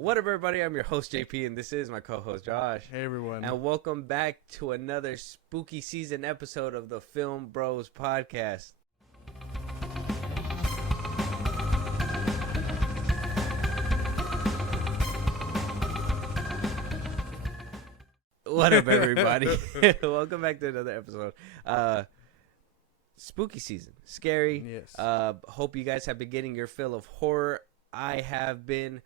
What up, everybody? I'm your host, JP, and this is my co-host, Josh. Hey, everyone. And welcome back to another spooky season episode of the FilmBros podcast. What up, everybody? Welcome back to another episode. Spooky season. Scary. Yes. Hope you guys have been getting your fill of horror. I have been.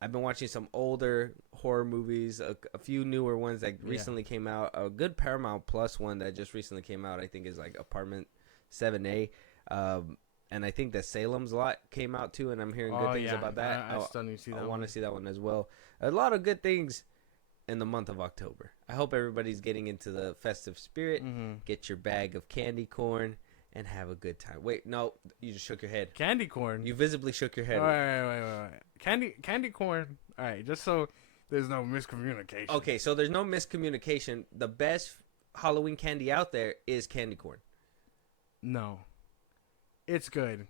I've been watching some older horror movies, a few newer ones that recently came out. A good Paramount Plus one that just recently came out, I think, is like Apartment 7A. And I think that Salem's Lot came out too, and I'm hearing good things about that. I still need to see that. I want to see that one as well. A lot of good things in the month of October. I hope everybody's getting into the festive spirit. Mm-hmm. Get your bag of candy corn and have a good time. Wait, no, you just shook your head. Candy corn. You visibly shook your head. Wait. Candy corn. All right, just so there's no miscommunication. Okay, so there's no miscommunication. The best Halloween candy out there is candy corn. No, it's good,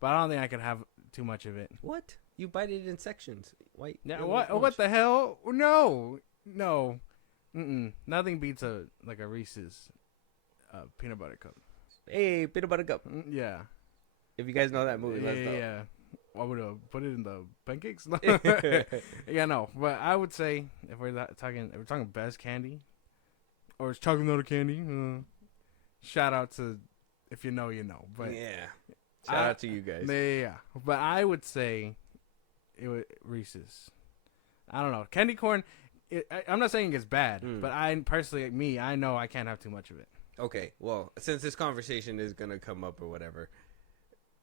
but I don't think I could have too much of it. What? You bite it in sections. Wait. Yeah. What the hell? No. Nothing beats a Reese's peanut butter cup. Hey, peanut butter cup. Yeah. If you guys know that movie, let's know. Yeah. I would put it in the pancakes. Yeah, no. But I would say if we're talking best candy, or it's chocolate candy. Shout out to, if you know, you know. But yeah. Shout out to you guys. Yeah. But I would say it was Reese's. I don't know. Candy corn. I'm not saying it's bad, but I personally, I know I can't have too much of it. Okay, well, since this conversation is going to come up or whatever,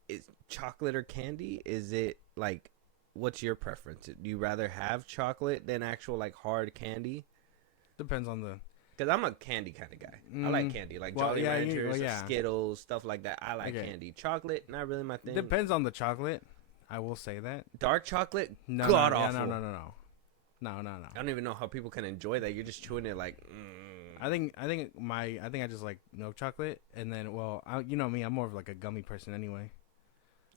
is chocolate or candy? Is it like, what's your preference? Do you rather have chocolate than actual like hard candy? Depends on the... Because I'm a candy kind of guy. I like candy, like Jolly Ranchers, Skittles, stuff like that. I like candy. Chocolate, not really my thing. Depends on the chocolate. I will say that. Dark chocolate, god awful. No. I don't even know how people can enjoy that. You're just chewing it like... I think I just like milk chocolate, and then you know me, I'm more of like a gummy person anyway.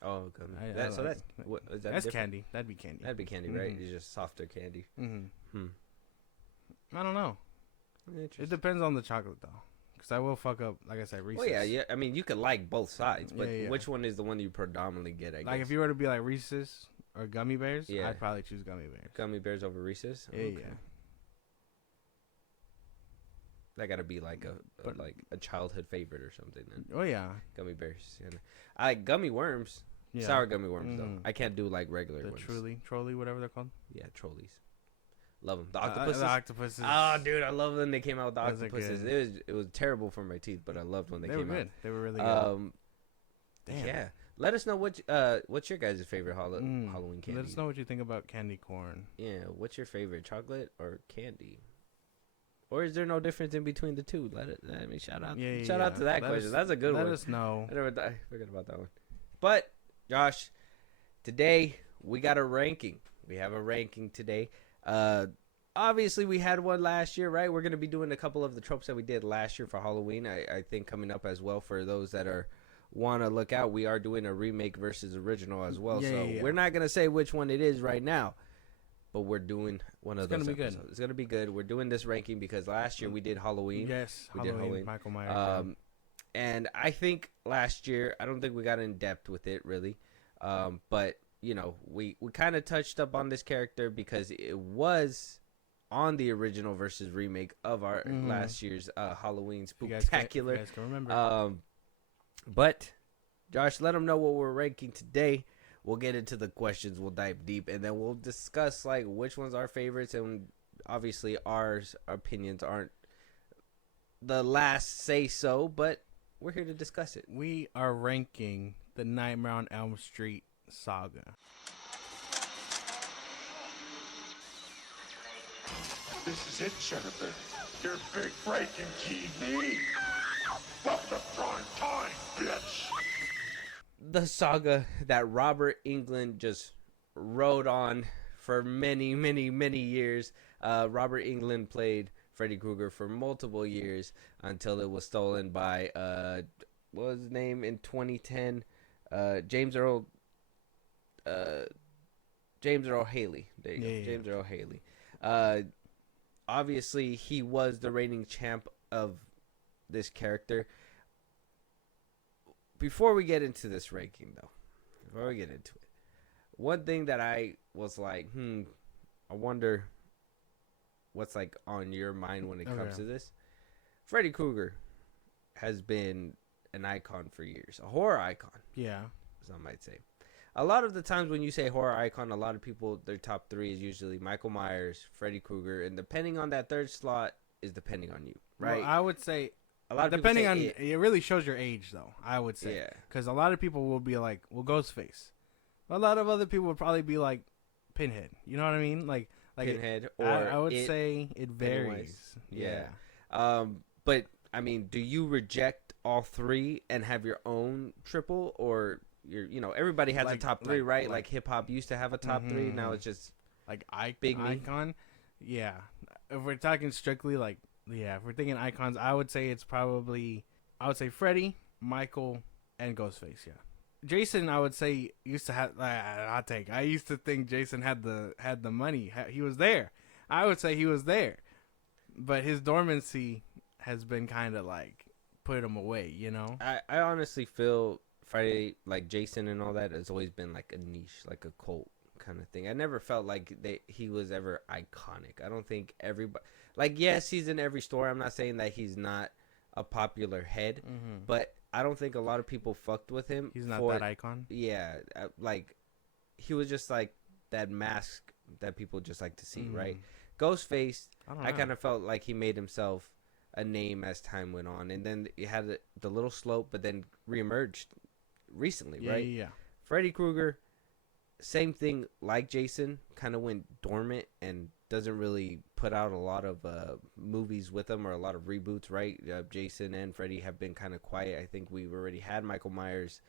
Oh, gummy. That's candy. That'd be candy. That'd be candy, right? It's just softer candy. Mm-hmm. I don't know. It depends on the chocolate though, because I will fuck up, like I said, Reese's. Well, yeah. I mean, you could like both sides, but which one is the one you predominantly get? I guess. Like if you were to be like Reese's or gummy bears, I'd probably choose gummy bears. Gummy bears over Reese's. Yeah, okay. Yeah. That gotta be like a childhood favorite or something. Then. Oh yeah, gummy bears. Yeah. I like gummy worms. Yeah. Sour gummy worms though. I can't do like regular ones. Trolley, whatever they're called. Yeah, trolleys. Love them. The octopuses. The octopuses. Oh, dude, I love when they came out with the octopuses. It was terrible for my teeth, but I loved when they came out. They were really good. Damn. Yeah. Let us know what's your guys' favorite Halloween candy. Let us know what you think about candy corn. Yeah. What's your favorite, chocolate or candy? Or is there no difference in between the two? Let me shout out. Shout out to that question. That's a good one. Let us know. I forgot about that one. But Josh, today we got a ranking. We have a ranking today. Obviously we had one last year, right? We're gonna be doing a couple of the tropes that we did last year for Halloween. I think coming up as well for those that want to look out. We are doing a remake versus original as well. We're not gonna say which one it is right now. But we're doing one of those episodes. It's going to be good. We're doing this ranking because last year we did Halloween. Yes, we did Halloween. Michael Myers. And I think last year, I don't think we got in depth with it really. But, you know, we kind of touched up on this character because it was on the original versus remake of our last year's Halloween Spooktacular. You guys can remember. But, Josh, let them know what we're ranking today. We'll get into the questions. We'll dive deep, and then we'll discuss like which one's our favorites. And obviously, our opinions aren't the last say so, but we're here to discuss it. We are ranking the Nightmare on Elm Street saga. This is it, Jennifer. Your big breaking TV. Welcome to prime time, bitch. The saga that Robert Englund just rode on for many, many, many years. Robert Englund played Freddy Krueger for multiple years until it was stolen by, what was his name in 2010? James Earl James Earl Haley. There you go. Yeah. James Earl Haley. Obviously, he was the reigning champ of this character. Before we get into this ranking, though, one thing that I was like, I wonder what's like on your mind when it comes to this. Freddy Krueger has been an icon for years, a horror icon. Yeah. Some might say. A lot of the times when you say horror icon, a lot of people, their top three is usually Michael Myers, Freddy Krueger, and depending on that third slot is depending on you, right? Well, I would say a lot of depending people on say it really shows your age, though. I would say, yeah, because a lot of people will be like, "Well, Ghostface." A lot of other people would probably be like, "Pinhead." You know what I mean? Like Pinhead, or I would say it varies. Yeah. But I mean, do you reject all three and have your own triple, or everybody has a top three, right? Like hip hop used to have a top three. Now it's just like big icon. Yeah. If we're talking strictly if we're thinking icons, I would say Freddy, Michael, and Ghostface. Yeah. Jason, I would say used to have. I used to think Jason had the money. He was there. I would say he was there, but his dormancy has been kind of like put him away. I honestly feel Friday, like Jason and all that, has always been like a niche, like a cult kind of thing. I never felt like he was ever iconic. I don't think everybody, like, yes, he's in every story. I'm not saying that he's not a popular head, but I don't think a lot of people fucked with him. He's not that icon. Yeah, like he was just like that mask that people just like to see, right? Ghostface, I kind of felt like he made himself a name as time went on, and then he had the little slope, but then reemerged recently, right? Yeah. Freddy Krueger, same thing, like Jason, kind of went dormant and doesn't really put out a lot of movies with him or a lot of reboots, right? Jason and Freddy have been kind of quiet. I think we've already had Michael Myers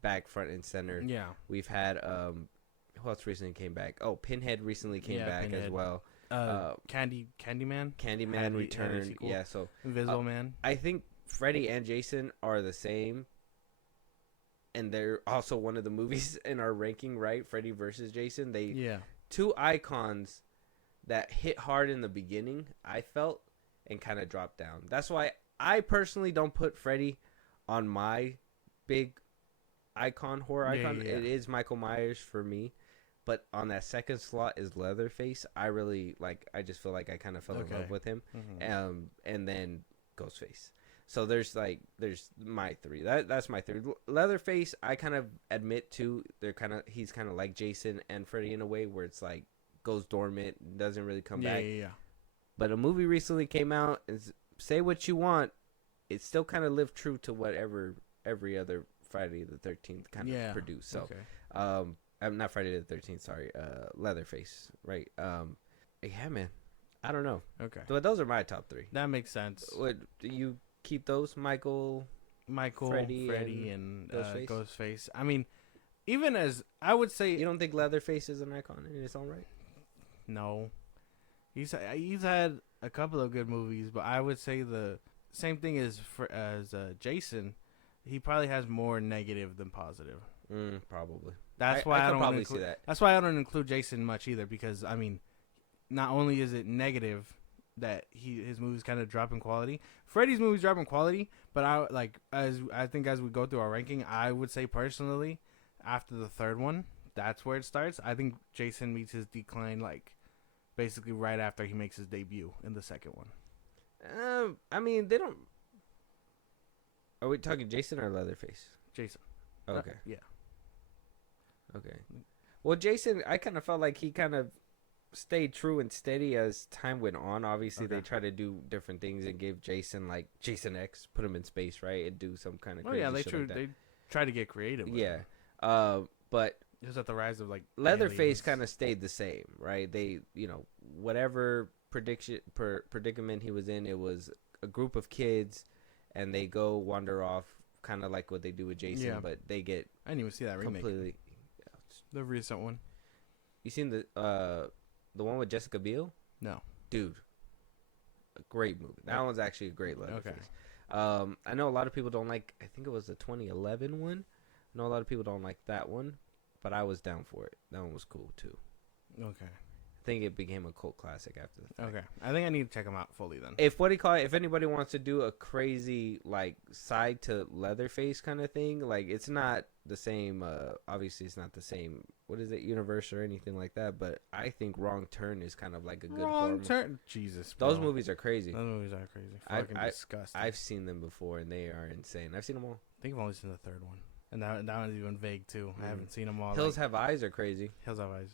back front and center. Yeah. We've had who else recently came back? Oh, Pinhead recently came back Pinhead as well. Candyman returned. Yeah, so Invisible Man. I think Freddy and Jason are the same, and they're also one of the movies in our ranking, right? Freddy versus Jason. Two icons that hit hard in the beginning, I felt, and kind of dropped down. That's why I personally don't put Freddy on my big horror icon. Yeah. It is Michael Myers for me. But on that second slot is Leatherface. I really I just feel like I kind of fell in love with him. And then Ghostface. So there's my three. That's my three. Leatherface, I kind of admit to, he's kind of like Jason and Freddy in a way where it's like goes dormant, doesn't really come back. Yeah. But a movie recently came out, and say what you want, it still kind of lived true to whatever every other Friday the 13th kind of produced. So, I'm not Friday the 13th, sorry. Leatherface, right? Yeah, man. I don't know. Okay. But those are my top three. That makes sense. What do you keep those? Michael, Freddy, and Ghostface? Ghostface. I mean, even as I would say, you don't think Leatherface is an icon in its own right? No. He's had a couple of good movies, but I would say the same thing as Jason. He probably has more negative than positive. Probably. That's why I don't probably see that. That's why I don't include Jason much either, because I mean, not only is it negative that his movies kind of drop in quality. Freddy's movies drop in quality, but I think as we go through our ranking, I would say personally, after the third one, that's where it starts. I think Jason meets his decline basically right after he makes his debut in the second one. I mean, they don't. Are we talking Jason or Leatherface? Jason. Okay. Yeah. Okay. Well, Jason, I kind of felt like he kind of stayed true and steady as time went on. Obviously, they tried to do different things and give Jason Jason X, put him in space, right, and do some kind of crazy shit they tried to get creative. With him. But it was at the rise of Leatherface kind of stayed the same, right? They, whatever predicament he was in, it was a group of kids, and they go wander off, kind of like what they do with Jason, but they get. I didn't even see that remake. Completely. The recent one. You seen the one with Jessica Biel? No. Dude, a great movie. That one's actually a great Leatherface. Okay. I know a lot of people don't like. I think it was the 2011 one. I know a lot of people don't like that one, but I was down for it. That one was cool too. Okay. I think it became a cult classic after the fact. Okay. I think I need to check them out fully then. If anybody wants to do a crazy like side to Leatherface kind of thing, like it's not the same. Obviously, it's not the same. What is it, universe or anything like that? But I think Wrong Turn is kind of like a good Wrong Turn. Jesus, Those bro. movies are crazy. Those movies are crazy. Fucking disgusting. I've seen them before, and they are insane. I've seen them all. I think I've only seen the third one, and that one's even vague too. I haven't seen them all. Hills Have Eyes are crazy. Hills Have Eyes.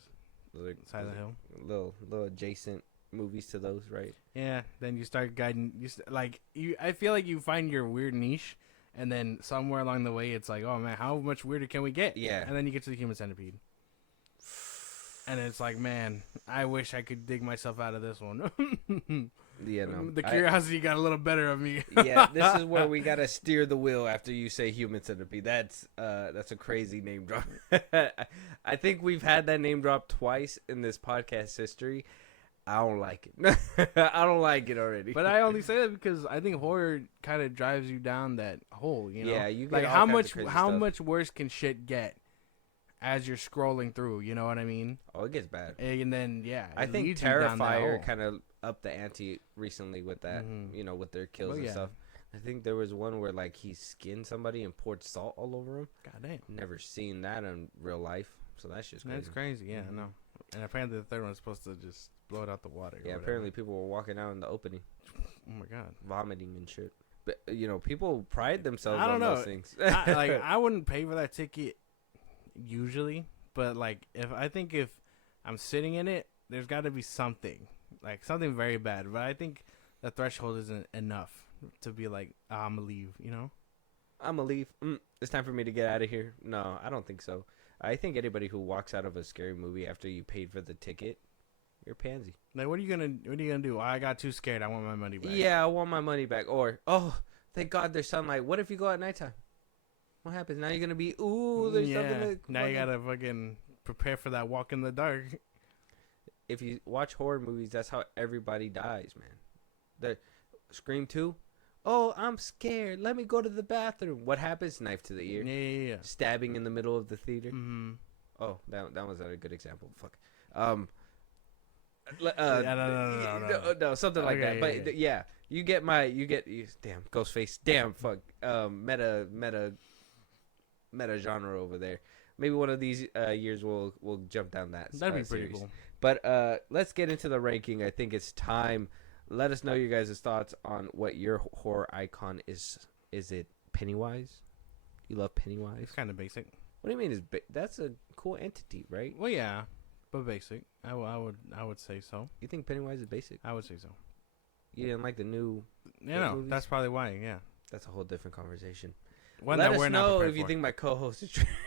Silent Hill. Little adjacent movies to those, right? Yeah. Then you start guiding. I feel like you find your weird niche, and then somewhere along the way, it's like, oh man, how much weirder can we get? Yeah. And then you get to the Human Centipede, and it's like, man, I wish I could dig myself out of this one. Yeah, no. The curiosity got a little better of me. Yeah, this is where we gotta steer the wheel after you say Human Centipede. That's a crazy name drop. I think we've had that name drop twice in this podcast history. I don't like it. I don't like it already. But I only say that because I think horror kind of drives you down that hole. You know, yeah, you get like all how kinds much of crazy how stuff. much worse can shit get as you're scrolling through? You know what I mean? Oh, it gets bad. And then I it think leads you down that Terrifier hole. kind of upped the ante recently with that. Mhm. You know, with their kills Oh, and yeah. stuff. I think there was one where like he skinned somebody and poured salt all over him. God damn, Never seen that in real life, so that's just crazy. that's crazy. Yeah, Mhm. I know. And apparently the third one's supposed to just blow it out the water. or Yeah, whatever. apparently people were walking out in the opening, Oh my god. vomiting and shit. But you know, people pride themselves I don't on know. those things. I wouldn't pay for that ticket usually, but like if I'm sitting in it, there's got to be something very bad. But I think the threshold isn't enough to be like, I'm gonna leave. You know? I'm gonna leave. It's time for me to get out of here. No, I don't think so. I think anybody who walks out of a scary movie after you paid for the ticket, you're a pansy. Like, what are you gonna do? I got too scared. I want my money back. Yeah, I want my money back. Or, oh, thank God there's sunlight. What if you go at nighttime? What happens? Now you're gonna be, ooh, there's something. Now you gotta fucking prepare for that walk in the dark. If you watch horror movies, that's how everybody dies, man. The Scream 2. Oh, I'm scared. Let me go to the bathroom. What happens? Knife to the ear. Yeah. Stabbing in the middle of the theater. Mm-hmm. Oh, that was a good example. Fuck. No, something like Okay, that. But yeah. you get damn Ghostface. Damn fuck. Meta genre over there. Maybe one of these years we'll jump down that. That'd be pretty series. cool. But let's get into the ranking. I think it's time. Let us know your guys' thoughts on what your horror icon is. Is it Pennywise? You love Pennywise? It's kind of basic. What do you mean? That's a cool entity, right? Well, yeah, but basic. I would say so. You think Pennywise is basic? I would say so. You didn't like the new? Yeah, no, movies? that's probably why. Yeah. That's a whole different conversation. One Let that us we're not know prepared if you for. think my co-host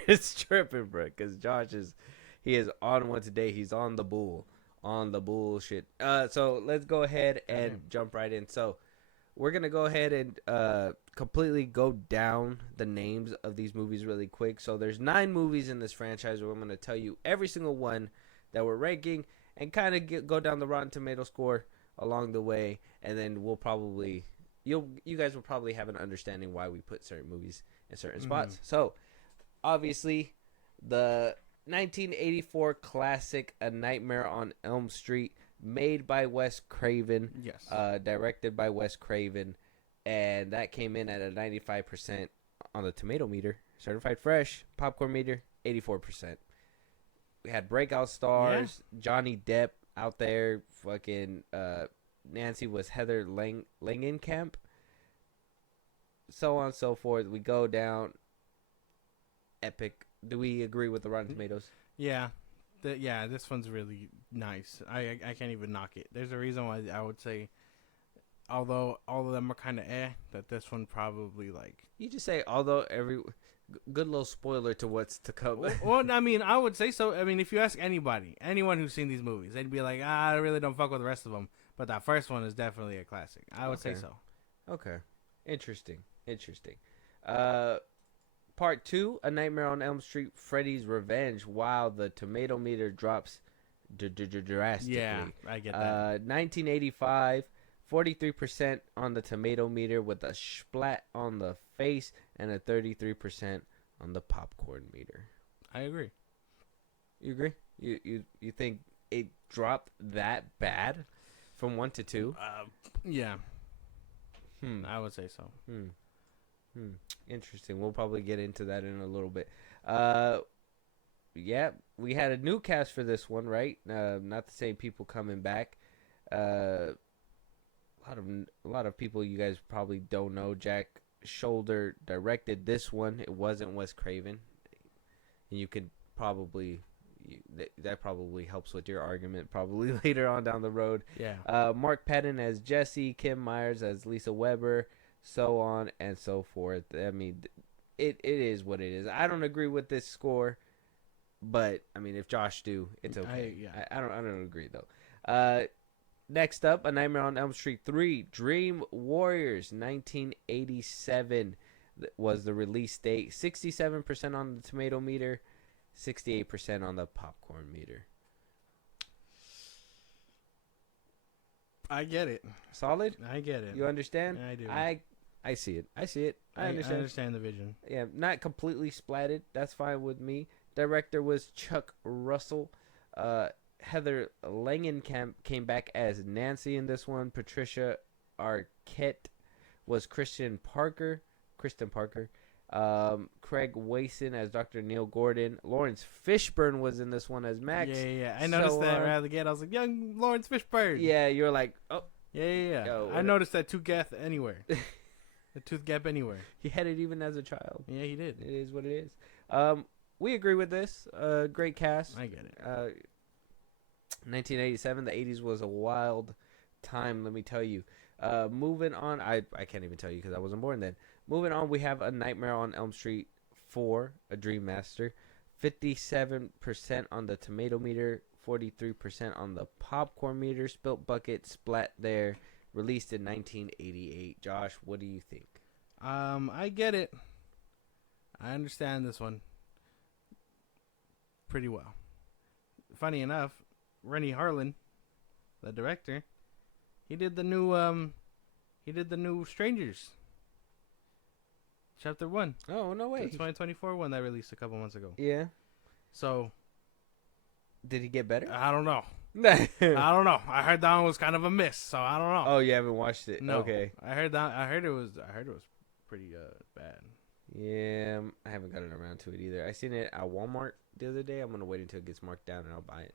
is tripping, bro. Because Josh is on one today. He's on the bullshit. So let's go ahead and jump right in. So we're gonna go ahead and completely go down the names of these movies really quick. So there's 9 movies in this franchise where I'm gonna tell you every single one that we're ranking and kind of go down the Rotten Tomato score along the way, and then we'll probably you guys will probably have an understanding why we put certain movies in certain spots. So obviously the 1984 classic A Nightmare on Elm Street, made by Wes Craven, Yes. directed by Wes Craven, and that came in at a 95% on the tomato meter. Certified fresh, popcorn meter, 84%. We had breakout stars, Johnny Depp out there, fucking Nancy was Heather Langenkamp, so on and so forth. We go down. Epic. Do we agree with the Rotten Tomatoes? Yeah. This one's really nice. I can't even knock it. There's a reason why I would say, although all of them are kind of that this one probably like. You just say, although good little spoiler to what's to come. Well, I mean, I would say so. I mean, if you ask anyone who's seen these movies, they'd be like, I really don't fuck with the rest of them. But that first one is definitely a classic. I would say so. Okay. Interesting. Part 2, A Nightmare on Elm Street, Freddy's Revenge. Wow, the tomato meter drops drastically. Yeah, I get that. 1985, 43% on the tomato meter with a splat on the face and a 33% on the popcorn meter. I agree. You agree? You think it dropped that bad from 1 to 2? Yeah, Hmm. I would say so. Interesting. We'll probably get into that in a little bit. Yeah, we had a new cast for this one, right? Not the same people coming back. A lot of people you guys probably don't know. Jack Shoulder directed this one. It wasn't Wes Craven. And you could probably that probably helps with your argument probably later on down the road. Yeah. Mark Patton as Jesse, Kim Myers as Lisa Weber, so on and so forth. I mean, it is what it is. I don't agree with this score, but I mean, if Josh do, it's okay. I don't agree though. Next up, A Nightmare on Elm Street 3, Dream Warriors, 1987 was the release date. 67% on the tomato meter, 68% on the popcorn meter. I get it. Solid? I get it. You understand? I do. I see it. I see it. I understand. I understand the vision. Yeah, not completely splatted. That's fine with me. Director was Chuck Russell. Heather Langenkamp came back as Nancy in this one. Patricia Arquette was Kristen Parker. Craig Wason as Dr. Neil Gordon. Lawrence Fishburne was in this one as Max. Yeah. I noticed that right out of the gate. I was like, young Lawrence Fishburne. Yeah, you were like, oh. Yeah. Yo, I noticed that tooth gap anywhere. The tooth gap anywhere. He had it even as a child. Yeah, he did. It is what it is. We agree with this. Great cast. I get it. 1987, the 80s was a wild time, let me tell you. Moving on, I can't even tell you because I wasn't born then. Moving on, we have A Nightmare on Elm Street 4, A Dream Master. 57% on the tomato meter, 43% on the popcorn meter. Spilt bucket, splat there. Released in 1988. Josh, what do you think? I get it. I understand this one pretty well. Funny enough, Rennie Harlan, the director, he did the new Strangers Chapter 1. Oh, no way. The 2024 one that released a couple months ago. Yeah. So, did he get better? I don't know. I don't know. I heard that one was kind of a miss, so I don't know. Oh, you haven't watched it? No. Okay. I heard it was pretty bad. Yeah, I haven't gotten around to it either. I seen it at Walmart the other day. I'm gonna wait until it gets marked down and I'll buy it.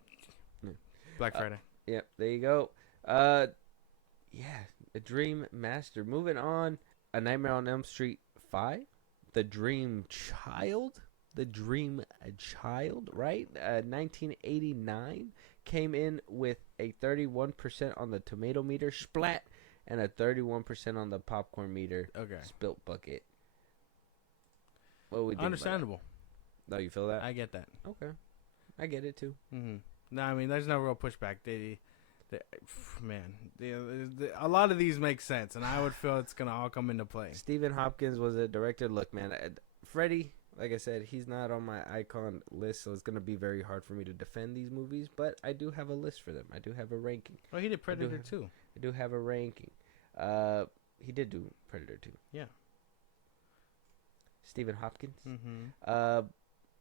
Black Friday. Yep, there you go. Yeah, The Dream Master. Moving on, A Nightmare on Elm Street 5, The Dream Child. The Dream Child, right? 1989 came in with a 31% on the tomato meter, splat, and a 31% on the popcorn meter, Okay. spilt bucket. What would we do? Understandable. No, you feel that? I get that. Okay, I get it too. Mm-hmm. No, I mean, there's no real pushback. A lot of these make sense, and I would feel it's gonna all come into play. Stephen Hopkins was a director. Look, man, Freddy, like I said, he's not on my icon list, so it's gonna be very hard for me to defend these movies. But I do have a list for them. I do have a ranking. Oh, he did Predator too. I do have a ranking. He did do Predator too. Yeah. Stephen Hopkins. Mm-hmm.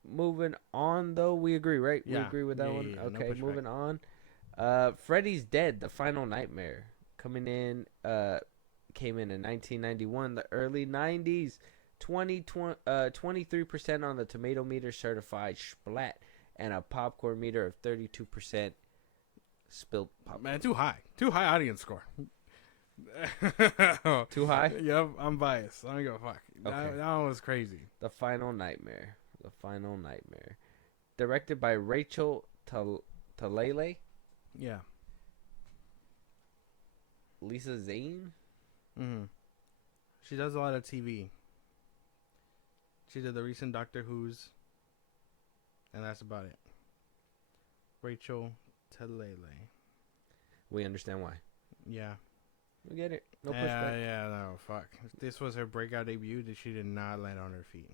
Moving on, though, we agree, right? Yeah. We agree with that one? Yeah, okay, no moving on. Freddy's Dead, The Final Nightmare. Came in in 1991, the early 90s. 23% on the tomato meter, certified splat, and a popcorn meter of 32% spilled popcorn. Man, too high audience score. Too high? Yep, I'm biased. I don't give a fuck. Okay. That one was crazy. The Final Nightmare. Directed by Rachel Talalay. Yeah. Lisa Zane. Mm-hmm. She does a lot of TV. She did the recent Doctor Who's, and that's about it. Rachel Talalay. We understand why. Yeah. We get it. No pushback. Yeah, no, fuck. This was her breakout debut that she did not land on her feet.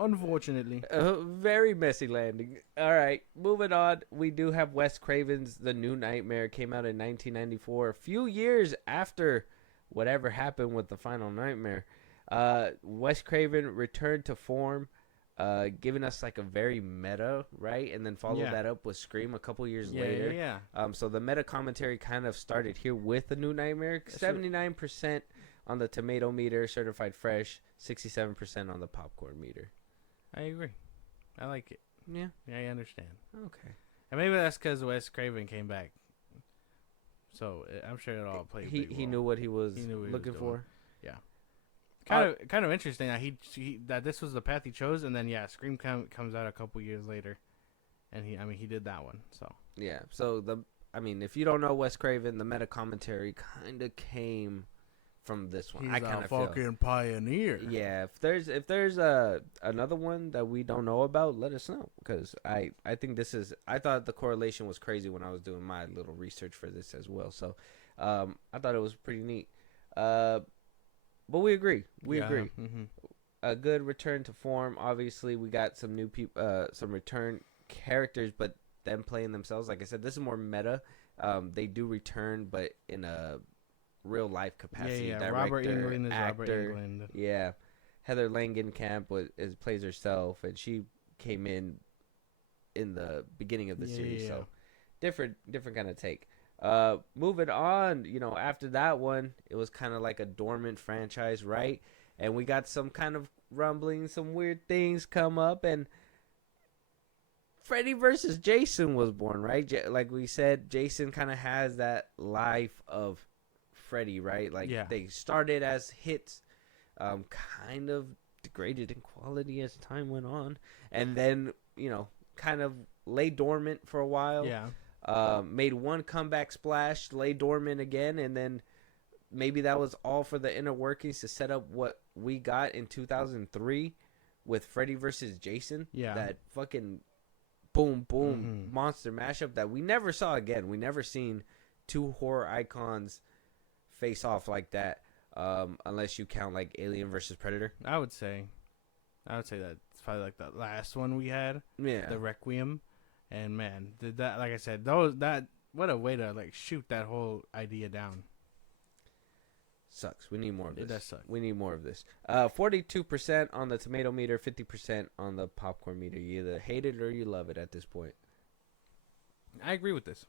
Unfortunately. A very messy landing. All right, moving on. We do have Wes Craven's The New Nightmare. Came out in 1994, a few years after whatever happened with The Final Nightmare. Wes Craven returned to form giving us like a very meta, right? And then followed Yeah. that up with Scream a couple years Yeah, later. yeah. So the meta commentary kind of started here with The New Nightmare. 79% on the tomato meter, certified fresh. 67% on the popcorn meter. I agree. I like it. Yeah. Yeah, I understand. Okay. And maybe that's because Wes Craven came back. So I'm sure it all played. He knew what he was He knew what he looking was for. Yeah. Kind of interesting that he that this was the path he chose, and then Scream comes out a couple years later, and he did that one. So Yeah. So if you don't know Wes Craven, the meta commentary kind of came from this one. he's I kind a of feel. fucking pioneer. Yeah. If there's another one that we don't know about, let us know, because I think I thought the correlation was crazy when I was doing my little research for this as well. So I thought it was pretty neat. But we agree. We agree. Mm-hmm. A good return to form. Obviously, we got some new people, some return characters, but them playing themselves. Like I said, this is more meta. They do return, but in a real life capacity. Yeah. Director, Robert Englund is actor. Robert Englund. Yeah, Heather Langenkamp plays herself, and she came in the beginning of the series. Yeah. So different kind of take. Moving on, after that one, it was kind of like a dormant franchise, right? And we got some kind of rumbling, some weird things come up, and Freddy versus Jason was born, right? Like we said, Jason kind of has that life of Freddy, right? Like they started as hits, kind of degraded in quality as time went on, and then kind of lay dormant for a while. Yeah. Made one comeback splash, lay dormant again, and then maybe that was all for the inner workings to set up what we got in 2003 with Freddy versus Jason. Yeah. That fucking boom monster mashup that we never saw again. We never seen two horror icons face off like that, unless you count like Alien versus Predator. I would say that's probably like the last one we had. Yeah. The Requiem. And man, did that, like I said, what a way to like shoot that whole idea down. Sucks. We need more of this. It does suck. We need more of this. 42% on the tomato meter, 50% on the popcorn meter. You either hate it or you love it at this point. I agree with this.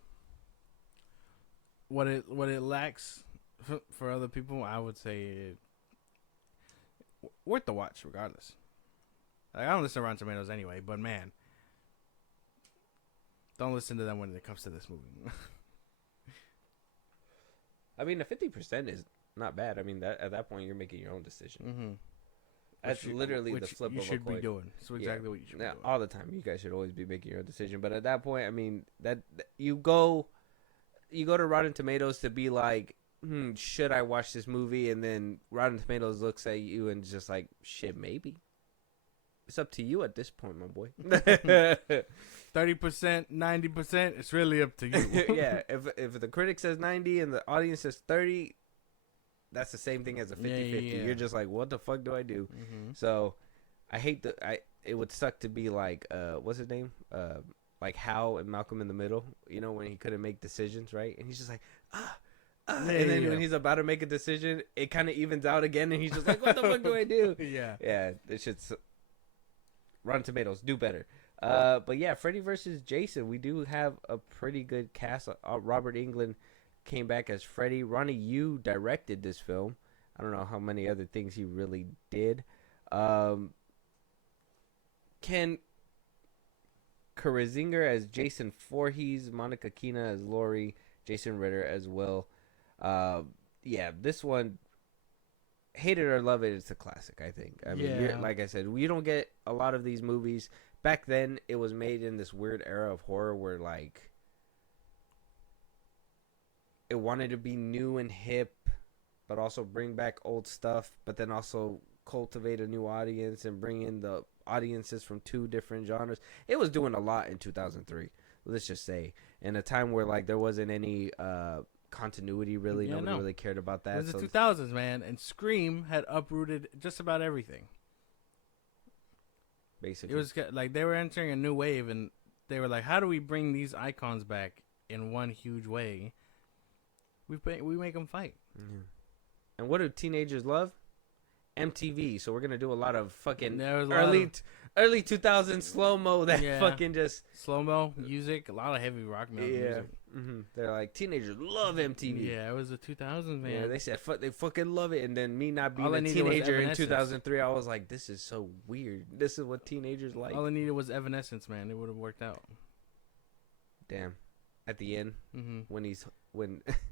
What it lacks for other people, I would say worth the watch regardless. Like, I don't listen to Rotten Tomatoes anyway, but man, don't listen to them when it comes to this movie. I mean, the 50% is not bad. I mean, that at that point, you're making your own decision. Mm-hmm. That's literally the flip of a coin. You should be doing. That's exactly what you should be doing. All the time. You guys should always be making your own decision. But at that point, I mean, that you go to Rotten Tomatoes to be like, should I watch this movie? And then Rotten Tomatoes looks at you and just like, shit, maybe. It's up to you at this point, my boy. 30%, 90%, it's really up to you. Yeah, if the critic says 90 and the audience says 30, that's the same thing as a 50-50. Yeah. You're just like, what the fuck do I do? Mm-hmm. So I hate it would suck to be like, what's his name? Like Hal and Malcolm in the Middle, when he couldn't make decisions, right? And he's just like, and then when he's about to make a decision, it kind of evens out again, and he's just like, what the fuck do I do? Yeah. Yeah, it should. Rotten Tomatoes, do better. But yeah, Freddy versus Jason, we do have a pretty good cast. Robert Englund came back as Freddy. Ronnie Yu directed this film. I don't know how many other things he really did. Ken Karazinger as Jason Voorhees, Monica Keena as Laurie, Jason Ritter as well. Yeah, this one, hate it or love it, it's a classic, I think. I mean, like I said, we don't get a lot of these movies. Back then, it was made in this weird era of horror where, like, it wanted to be new and hip, but also bring back old stuff, but then also cultivate a new audience and bring in the audiences from two different genres. It was doing a lot in 2003, let's just say, in a time where, like, there wasn't any continuity, really. Nobody really cared about that. It was the 2000s, man, and Scream had uprooted just about everything. Basically, it was like they were entering a new wave, and they were like, "How do we bring these icons back in one huge way? We make them fight." Mm-hmm. And what do teenagers love? MTV. So we're gonna do a lot of fucking early 2000s slow mo that Yeah. fucking just Slow mo music, a lot of heavy rock music. They're like teenagers love MTV. Yeah, it was the 2000s, man. Yeah, they said they fucking love it, and then me not being All I a needed was teenager in Evanescence. 2003, I was like, this is so weird. This is what teenagers like. All I needed was Evanescence, man. It would have worked out. Damn, at the end Mm-hmm. when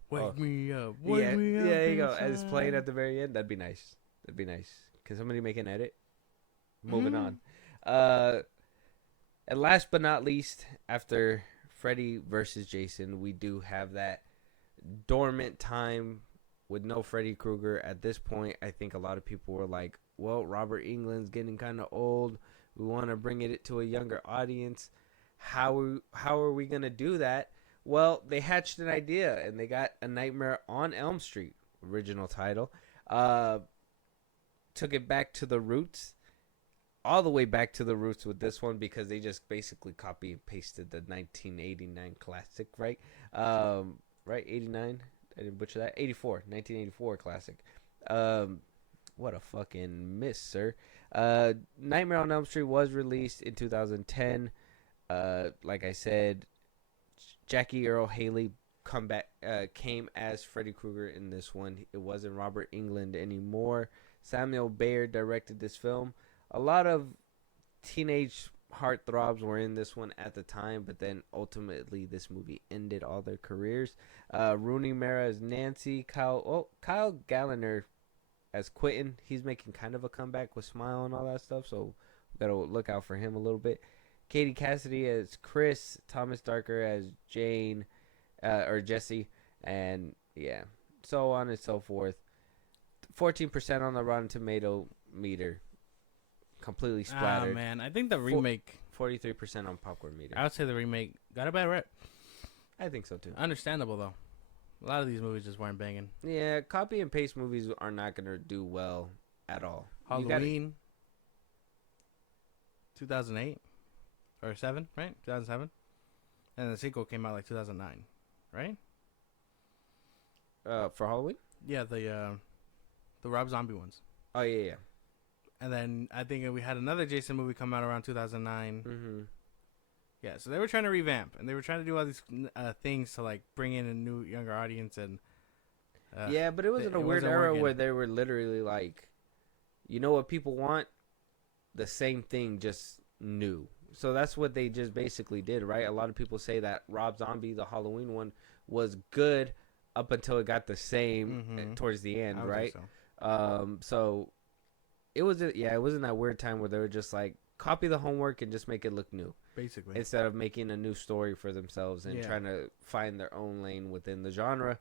Wake me up. yeah, Wake me up. there you go. As it's playing inside. at the very end, that'd be nice. That'd be nice. Can somebody make an edit? Moving Mhm. on. And last but not least, after Freddy versus Jason, we do have that dormant time with no Freddy Krueger. At this point, I think a lot of people were like, well, Robert Englund's getting kind of old. We want to bring it to a younger audience. How are we going to do that? Well, they hatched an idea, and they got A Nightmare on Elm Street, original title. Took it back to the roots. All the way back to the roots with this one, because they just basically copy and pasted the 1989 classic, right? Right, 89? I didn't butcher that. 1984 classic. What a fucking miss, sir. Nightmare on Elm Street was released in 2010. Like I said, Jackie Earl Haley came as Freddy Krueger in this one. It wasn't Robert Englund anymore. Samuel Bayer directed this film. A lot of teenage heartthrobs were in this one at the time, but then ultimately this movie ended all their careers. Rooney Mara as Nancy, Kyle Gallagher as Quentin. He's making kind of a comeback with Smile and all that stuff, so we gotta look out for him a little bit. Katie Cassidy as Chris, Thomas Darker as Jane, or Jesse, and yeah, so on and so forth. 14% on the Rotten Tomato meter. Completely splattered. Ah, man. I think the remake, 43% on popcorn meter. I would say the remake got a bad rep. I think so too. Understandable, though. A lot of these movies just weren't banging. Yeah, copy and paste movies are not going to do well at all. You gotta- Halloween, 2008 or 7, right? 2007, and the sequel came out like 2009, right? for Halloween? Yeah, the Rob Zombie ones. Oh, yeah. And then I think we had another Jason movie come out around 2009. Mm-hmm. Yeah, so they were trying to revamp, and they were trying to do all these things to like bring in a new, younger audience, and Yeah, but it was in a it weird wasn't era working. where they were literally like, you know what people want? The same thing, just new. So that's what they just basically did, right? A lot of people say that Rob Zombie, the Halloween one, was good up until it got the same Mhm. towards the end, I would right? think so. So it was it was in that weird time where they were just like, copy the homework and just make it look new, Basically, instead of making a new story for themselves and Yeah. trying to find their own lane within the genre.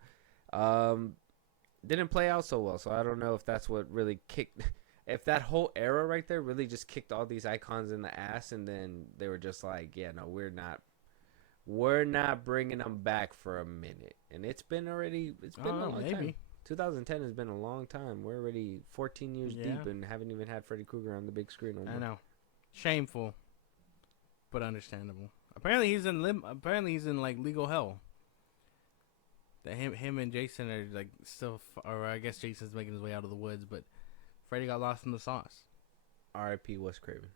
Didn't play out so well, so I don't know if that's what really kicked. If that whole era right there really just kicked all these icons in the ass, and then they were just like, yeah, no, we're not bringing them back for a minute. And it's been a long maybe. time. 2010 has been a long time. We're already 14 years Yeah. deep and haven't even had Freddy Krueger on the big screen no more. I know, shameful, but understandable. Apparently he's in like legal hell. That him and Jason are like still, or I guess Jason's making his way out of the woods, but Freddy got lost in the sauce. R.I.P. Wes Craven.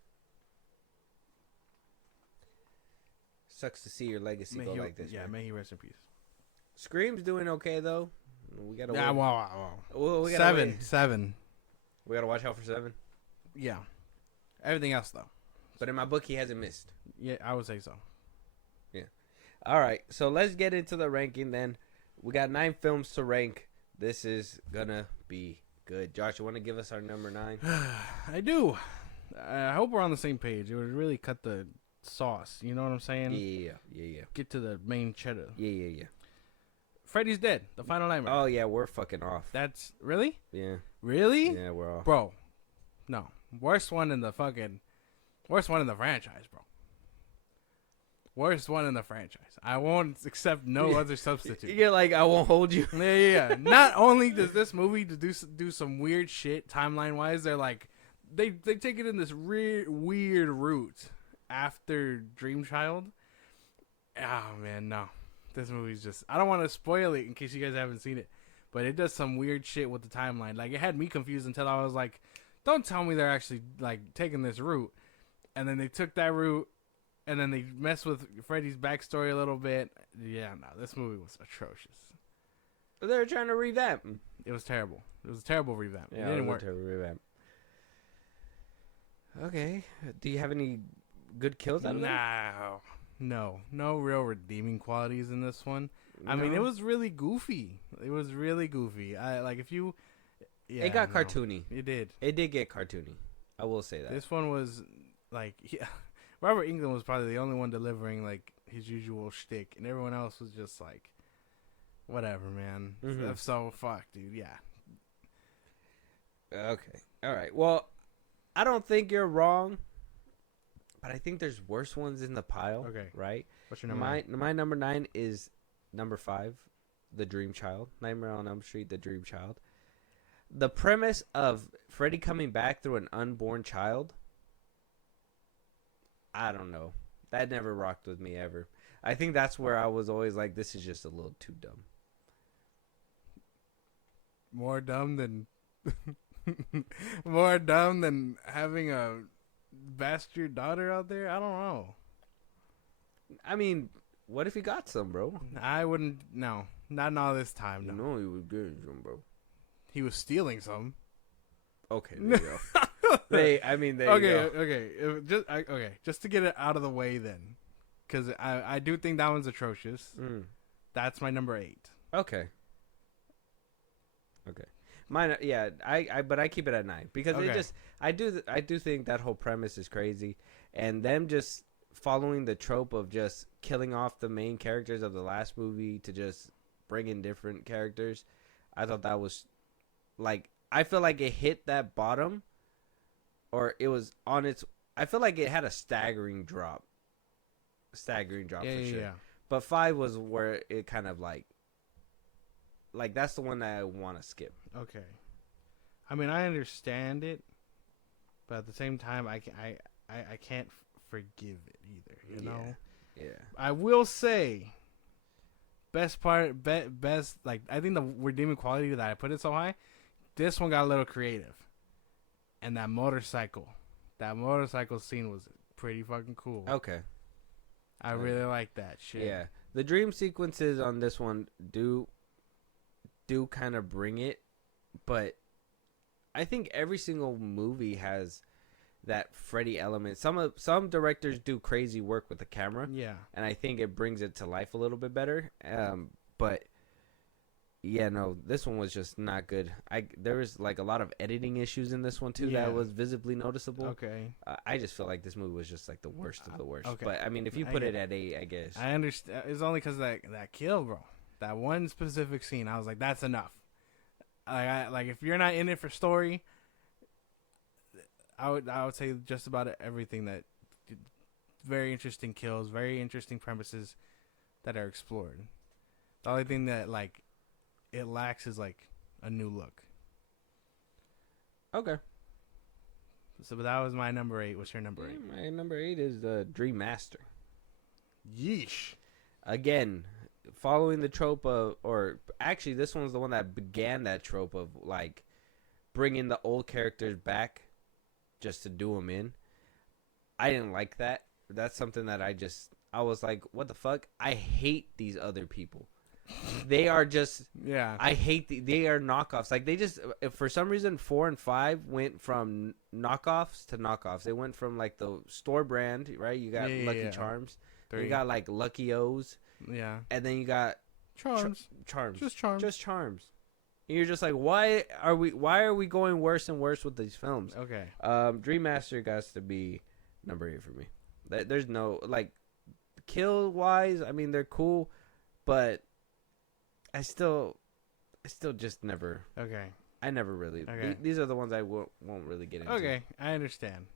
Sucks to see your legacy go like this. Yeah, man. may he rest in peace. Scream's doing okay though. We gotta Yeah, wait. wow. Well, we gotta wait. Seven. We gotta watch out for 7. Yeah. Everything else though. But in my book, he hasn't missed. Yeah, I would say so. All right, so let's get into the ranking then. We got 9 films to rank. This is gonna be good. Josh, you want to give us our number 9? I do. I hope we're on the same page. It would really cut the sauce. You know what I'm saying? Yeah. Get to the main cheddar. Yeah. Freddy's Dead. The Final Nightmare. Oh yeah, we're fucking off. That's really, Yeah, really, yeah, we're off. bro. No, worst one in the franchise, bro. Worst one in the franchise. I won't accept no other substitute. You're like, I won't hold you. Yeah. Not only does this movie do some weird shit timeline wise, they're like they take it in this weird route after Dream Child. Oh man, no. This movie's just, I don't want to spoil it in case you guys haven't seen it, but it does some weird shit with the timeline. Like, it had me confused until I was like, don't tell me they're actually like taking this route. and then they took that route, and then they messed with Freddy's backstory a little bit. Yeah, no, this movie was atrocious. They were trying to revamp. It was terrible. It was a terrible revamp. Yeah, It didn't work. a terrible revamp. Okay. Do you have any good kills out of that? No real redeeming qualities in this one. I mean, it was really goofy. If you, yeah, it got cartoony. It did. It did get cartoony. I will say that. This one was like, yeah, Robert Englund was probably the only one delivering like his usual shtick, and everyone else was just like, whatever, man. Mhm. So fuck, dude. Yeah. Okay. All right. Well, I don't think you're wrong, but I think there's worse ones in the pile. Okay. Right? What's your number? My number 9 is number 5, The Dream Child. Nightmare on Elm Street, The Dream Child. The premise of Freddy coming back through an unborn child, I don't know. That never rocked with me ever. I think that's where I was always like, this is just a little too dumb. More dumb than more dumb than having a bastard daughter out there? I don't know. I mean, what if he got some, bro? I wouldn't. No, not all this time. No, No, he was getting some, bro. he was stealing some. Okay, there you go. There you go. Okay. Just to get it out of the way, then, because I do think that one's atrocious. That's my number 8. Okay. Mine, yeah, but I keep it at 9 because Okay. I do think that whole premise is crazy, and them just following the trope of just killing off the main characters of the last movie to just bring in different characters. I thought that was like, I feel like it hit that bottom, or it was on its. I feel like it had a staggering drop Yeah, for yeah, sure. yeah. But 5 was where it kind of like that's the one that I want to skip. Okay. I mean, I understand it, but at the same time, I can't forgive it either. You know. Yeah. I will say, best part, best like I think the redeeming quality that I put it so high. This one got a little creative, and that motorcycle scene was pretty fucking cool. Okay. I really like that shit. Yeah. The dream sequences on this one do kind of bring it, but I think every single movie has that Freddy element. Some directors do crazy work with the camera, Yeah. and I think it brings it to life a little bit better. But yeah, no, this one was just not good. There was like a lot of editing issues in this one too Yeah. that was visibly noticeable. Okay. I just feel like this movie was just like the worst of the worst. Okay. But I mean, if you I put get it at 8, I guess. I understand. It's only because that kill, bro. That one specific scene, I was like, that's enough. Like if you're not in it for story, I would say just about everything that very interesting kills, very interesting premises that are explored. The only thing that like it lacks is like a new look. Okay. So, but that was my number 8. What's your number 8? My number 8 is the Dream Master. Yeesh. Again, following the trope of, or actually, this one's the one that began that trope of like bringing the old characters back just to do them in. I didn't like that. That's something that I was like, what the fuck? I hate these other people. They are just, Yeah. I hate they are knockoffs. Like they just, for some reason, 4 and 5 went from knockoffs to knockoffs. They went from like the store brand, right? You got Lucky Charms. 3. You got like Lucky O's. Yeah. And then you got Charms. Charms. Just Charms. Just Charms. And you're just like, why are we going worse and worse with these films? Okay. Dream Master has to be number 8 for me. There's no like kill wise, I mean they're cool, but I still just never. Okay. I never really. Okay. These are the ones I won't really get into. Okay, I understand.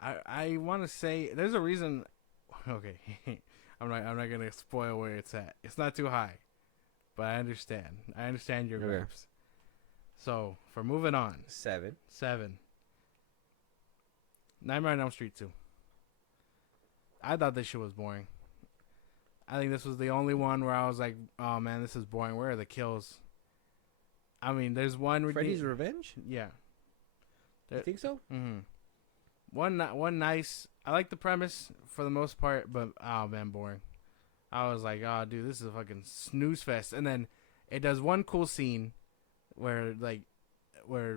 I want to say there's a reason. Okay, I'm not gonna spoil where it's at. It's not too high, but I understand. I understand your Okay. gripes. So for moving on, 7. Nightmare on Elm Street 2. I thought this shit was boring. I think this was the only one where I was like, oh man, this is boring. Where are the kills? I mean, there's one. Freddy's Revenge. Yeah. You think so? Mm-hmm. one nice. I like the premise for the most part, but oh man, boring. I was like, oh dude, this is a fucking snooze fest. And then it does one cool scene where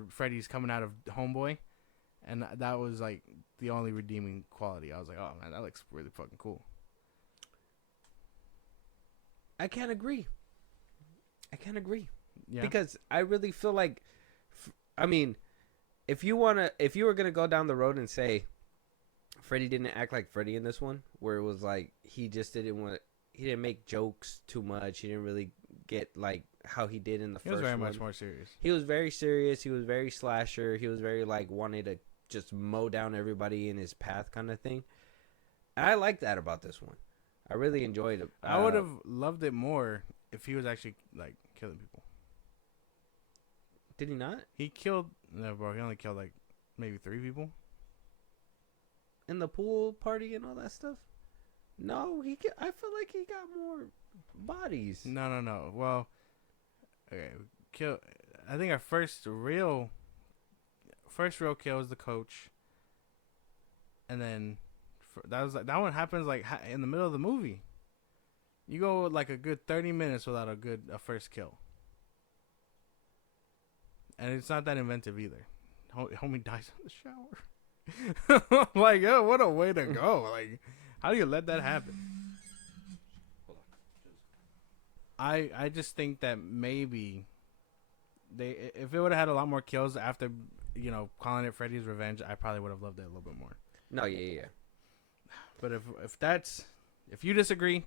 Freddy's coming out of Homeboy, and that was like the only redeeming quality. I was like, oh man, that looks really fucking cool. I can't agree. Yeah. Because I really feel like, I mean, if you were gonna go down the road and say Freddy didn't act like Freddy in this one, where it was like he didn't make jokes too much. He didn't really get like how he did in the first one. He was very much more serious. He was very serious. He was very slasher. He was very like wanting to just mow down everybody in his path kind of thing. And I like that about this one. I really enjoyed it. I would have loved it more if he was actually like killing people. Did he not? He killed no, bro. He only killed like maybe 3 people In the pool party and all that stuff? No, I feel like he got more bodies. No. Well, okay, I think our first real kill was the coach, and then that one happens like in the middle of the movie. You go like a good 30 minutes without a first kill, and it's not that inventive either. Homie dies in the shower. Like, yo, what a way to go! Like, how do you let that happen? I just think that maybe if it would have had a lot more kills after, calling it Freddy's Revenge, I probably would have loved it a little bit more. No, yeah. But if you disagree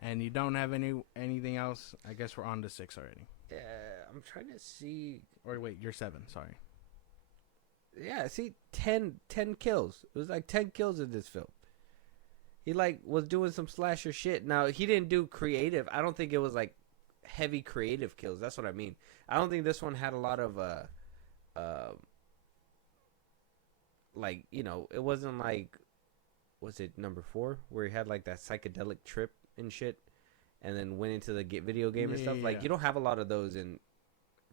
and you don't have anything else, I guess we're on to 6 already. Yeah, I'm trying to see. Or wait, you're 7. Sorry. Yeah, see, 10 kills. It was like 10 kills in this film. He like was doing some slasher shit. Now he didn't do creative. I don't think it was like heavy creative kills. That's what I mean. I don't think this one had a lot of like, it wasn't like, was it number 4 where he had like that psychedelic trip and shit, and then went into the video game and stuff. Like, you don't have a lot of those in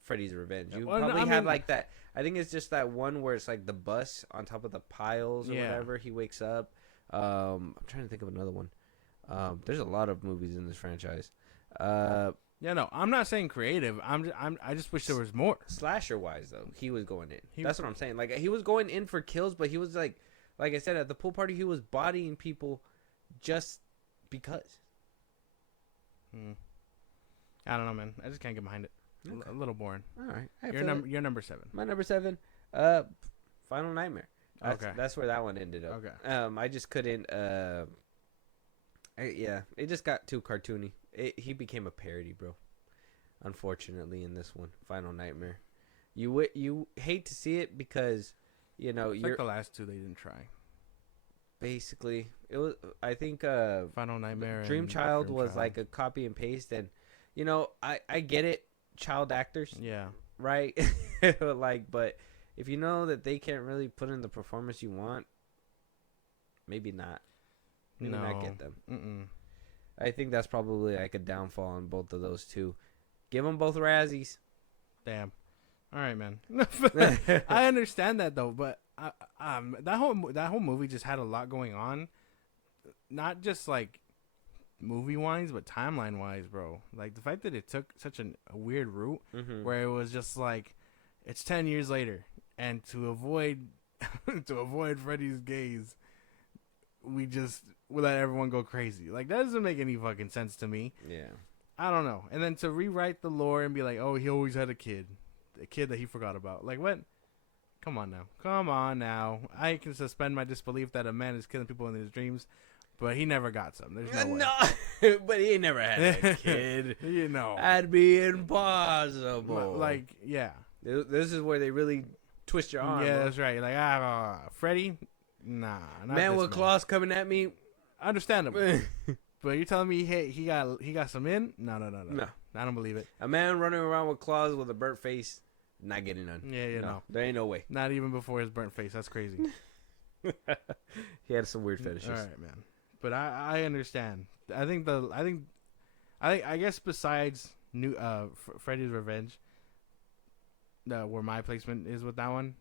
Freddy's Revenge. You probably have like that. I think it's just that one where it's like the bus on top of the piles or whatever. He wakes up. I'm trying to think of another one. There's a lot of movies in this franchise. Yeah, no, I'm not saying creative. I just wish there was more. Slasher wise though, he was going in. That's what I'm saying. Like, he was going in for kills, but he was like I said, at the pool party, he was bodying people just because. I don't know, man. I just can't get behind it. Okay. A little boring. All right. You're number 7. My number 7. Final Nightmare. That's where that one ended up. Okay. I just couldn't. It just got too cartoony. He became a parody, bro. Unfortunately, in this one, Final Nightmare, you hate to see it because you're like the last 2 they didn't try. Basically, it was. I think Final Nightmare. Dream Child was like a copy and paste, and I get it, child actors. Yeah. Right. But if you know that they can't really put in the performance you want, maybe not. Maybe not get them. I think that's probably like a downfall on both of those two. Give them both Razzies. Damn. All right, man. I understand that though, but that whole movie just had a lot going on, not just like movie wise, but timeline wise, bro. Like the fact that it took such a weird route, where it was just like it's 10 years later, and to avoid Freddy's gaze, we let everyone go crazy. Like, that doesn't make any fucking sense to me. Yeah. I don't know. And then to rewrite the lore and be like, oh, he always had a kid that he forgot about. Like, what? Come on now. I can suspend my disbelief that a man is killing people in his dreams, but he never got some. There's no way. No, but he never had a kid. That'd be impossible. Like, yeah. This is where they really twist your arm. Yeah, bro. That's right. Like, Freddy? Nah. Man with claws coming at me. Understandable. But you're telling me he got some in? No. I don't believe it. A man running around with claws with a burnt face, not getting none. Yeah, no. There ain't no way. Not even before his burnt face. That's crazy. He had some weird fetishes. All right, man. But I understand. I guess besides Freddy's Revenge, where my placement is with that one,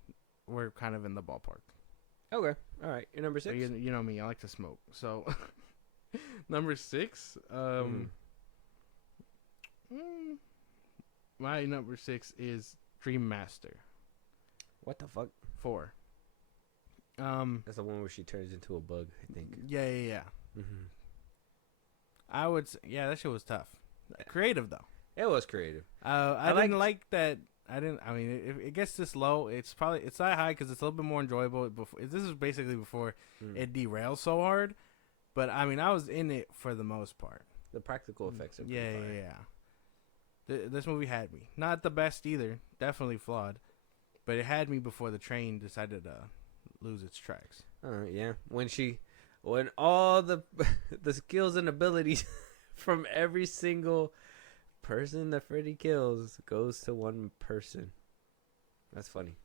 we're kind of in the ballpark. Okay. All right. Your number 6. You know me, I like to smoke. So, number 6. My number 6 is Dream Master. What the fuck? 4. That's the one where she turns into a bug, I think. Yeah. Mm-hmm. I would say, that shit was tough. Creative, though. It was creative. I didn't like that. I mean, if it gets this low, it's that high because it's a little bit more enjoyable. This is basically before it derails so hard. But, I mean, I was in it for the most part. The practical effects are Yeah. pretty fire. This movie had me. Not the best either. Definitely flawed. But it had me before the train decided to lose its tracks. Yeah. When all the the skills and abilities from every single person that Freddy kills goes to one person. That's funny.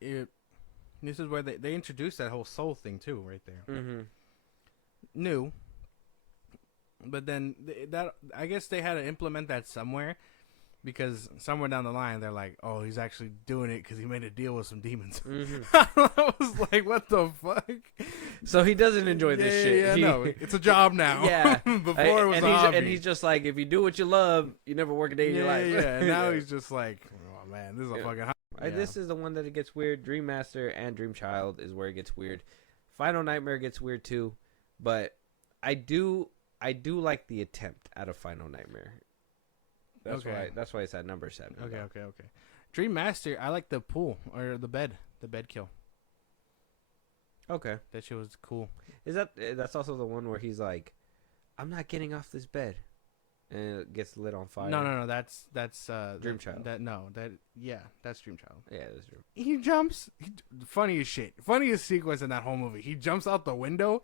This is where they introduced that whole soul thing too, right there. Mm-hmm. New. But then that I guess they had to implement that somewhere. Because somewhere down the line, they're like, oh, he's actually doing it because he made a deal with some demons. Mm-hmm. I was like, what the fuck? So he doesn't enjoy this shit. No, it's a job now. Yeah. Before it was a hobby. And he's just like, if you do what you love, you never work a day in your life. Yeah, and now he's just like, oh, man, this is a fucking hobby. This is the one that it gets weird. Dream Master and Dream Child is where it gets weird. Final Nightmare gets weird too. But I do like the attempt out of Final Nightmare. That's why it's at number 7. Okay. Dream Master, I like the pool or the bed kill. Okay. That shit was cool. That's also the one where he's like, I'm not getting off this bed, and it gets lit on fire. No, that's Dream Child. That's Dream Child. Yeah, that's Dream. He jumps. Funniest shit. Funniest sequence in that whole movie. He jumps out the window,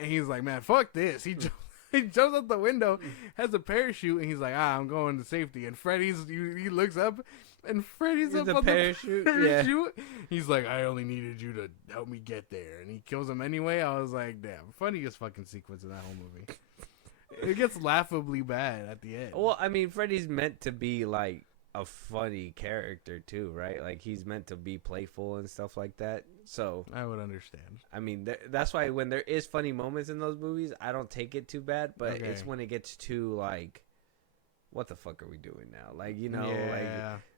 and he's like, man, fuck this. He jumps out the window, has a parachute, and he's like, I'm going to safety. And he looks up, and Freddy's up on parachute. the parachute. Yeah. He's like, I only needed you to help me get there. And he kills him anyway. I was like, damn, funniest fucking sequence in that whole movie. It gets laughably bad at the end. Well, I mean, Freddy's meant to be like a funny character too, right? Like he's meant to be playful and stuff like that. So I would understand. I mean, that's why when there is funny moments in those movies, I don't take it too bad. But it's when it gets too like, what the fuck are we doing now? Like, you know,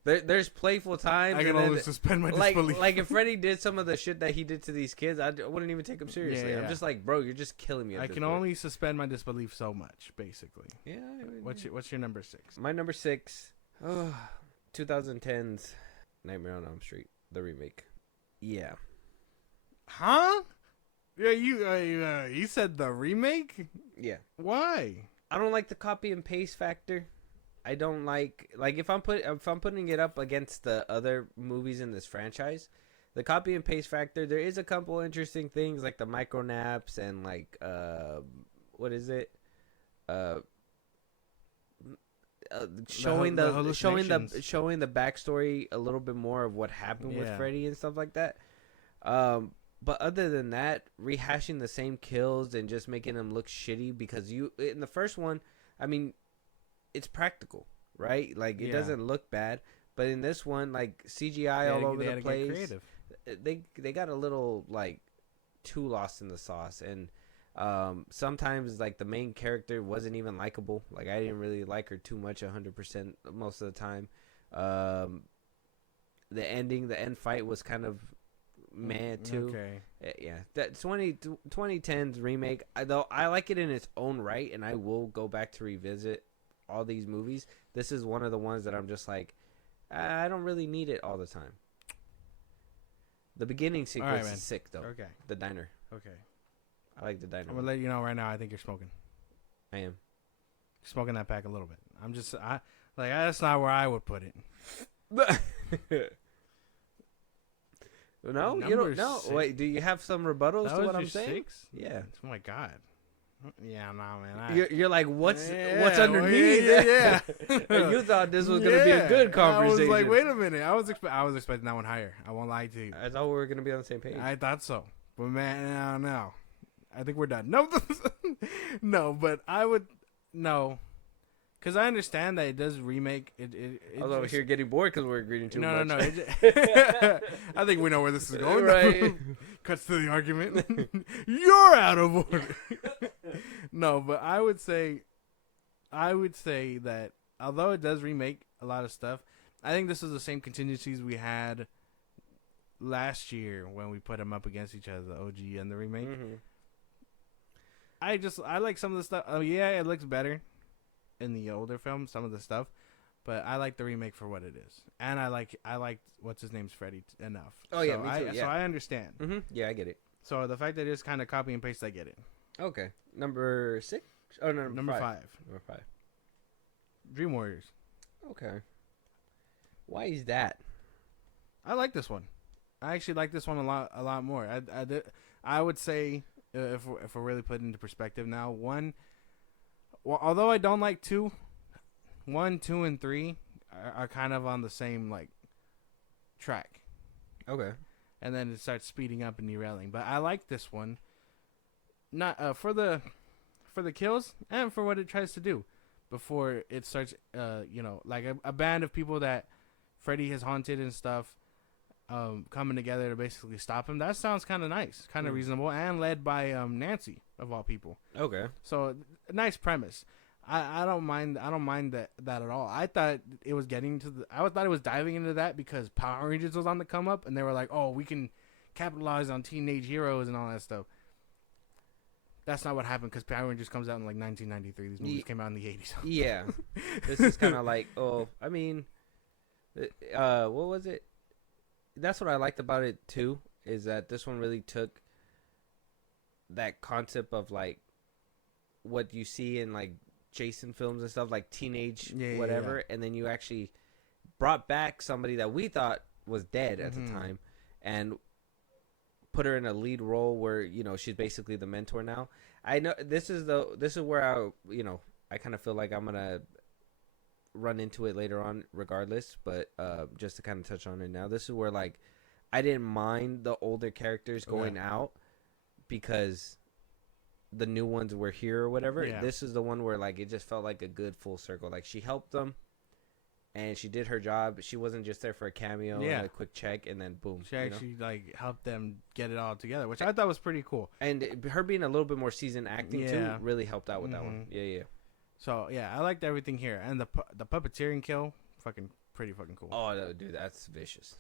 like there's playful times. I can only suspend my disbelief. Like if Freddy did some of the shit that he did to these kids, I wouldn't even take him seriously. Yeah. I'm just like, bro, you're just killing me. I can only suspend my disbelief so much, basically. Yeah. What's your number 6? My number 6. 2010's Nightmare on Elm Street, the remake. Yeah. Huh? Yeah, you said the remake? Yeah. Why? I don't like the copy and paste factor. I don't like if I'm putting it up against the other movies in this franchise, the copy and paste factor, there is a couple interesting things like the micro naps and like what is it? Showing the backstory a little bit more of what happened with Freddy and stuff like that. But other than that, rehashing the same kills and just making them look shitty because in the first one, I mean, it's practical, right? Like it doesn't look bad, but in this one, like CGI all over the place, they got a little like too lost in the sauce, and sometimes like the main character wasn't even likable. Like I didn't really like her too much 100% most of the time. The end fight was kind of meh too. Okay. Yeah, that 2010's remake, though I like it in its own right, and I will go back to revisit all these movies. This is one of the ones that I'm just like, I don't really need it all the time. The beginning sequence is sick though. Okay. The diner. Okay. I like the diner. I'm gonna let you know right now. I think you're smoking. I am smoking that pack a little bit. That's not where I would put it. No, you don't. No, wait. Do you have some rebuttals to what I'm saying? 6? Yeah. Oh my god. Yeah, nah, man. You're like, what's underneath? Yeah. You thought this was gonna be a good conversation. I was like, wait a minute. I was expecting that one higher. I won't lie to you. I thought we were gonna be on the same page. I thought so, but man, no. I think we're done. No, no, but I would no. Because I understand that it does remake. It Although just, here getting bored because we're agreeing too much. no. I think we know where this is going. Right. Cuts to the argument. You're out of order. No, but I would say that although it does remake a lot of stuff, I think this is the same contingencies we had last year when we put them up against each other, the OG and the remake. Mhm. I like some of the stuff. Oh yeah, it looks better in the older film, some of the stuff, but I like the remake for what it is, and I like what's his name's Freddy enough. Oh, yeah, me too, yeah. So I understand. Mhm. Yeah, I get it. So the fact that it's kind of copy and paste, I get it. Okay, number 6. Oh no, Number 5. Number 5. Dream Warriors. Okay. Why is that? I like this one. I actually like this one a lot more. I would say if we're really put into perspective now, although I don't like 2, 1, 2, and 3 are kind of on the same like track, Okay. and then it starts speeding up and derailing. But I like this one, not for the kills and for what it tries to do before it starts. Like a band of people that Freddy has haunted and stuff. Coming together to basically stop him. That sounds kind of nice, kind of reasonable, and led by Nancy of all people. Okay. So a nice premise. I don't mind that at all. I thought it was thought it was diving into that because Power Rangers was on the come up, and they were like, oh, we can capitalize on teenage heroes and all that stuff. That's not what happened because Power Rangers comes out in like 1993. These movies came out in the 80s. Yeah. This is kind of like, what was it? That's what I liked about it too, is that this one really took that concept of like what you see in like Jason films and stuff, like teenage whatever, and then you actually brought back somebody that we thought was dead at the time and put her in a lead role where, she's basically the mentor now. I know this is where I kind of feel like I'm going to run into it later on regardless, but just to kind of touch on it now, this is where like I didn't mind the older characters going out because the new ones were here or whatever. This is the one where like it just felt like a good full circle. Like she helped them and she did her job. She wasn't just there for a cameo and a quick check and then boom. She actually like helped them get it all together, which I thought was pretty cool. And her being a little bit more seasoned acting too really helped out with that one. Yeah. So yeah, I liked everything here, and the puppeteering kill, pretty fucking cool. Oh, dude, that's vicious.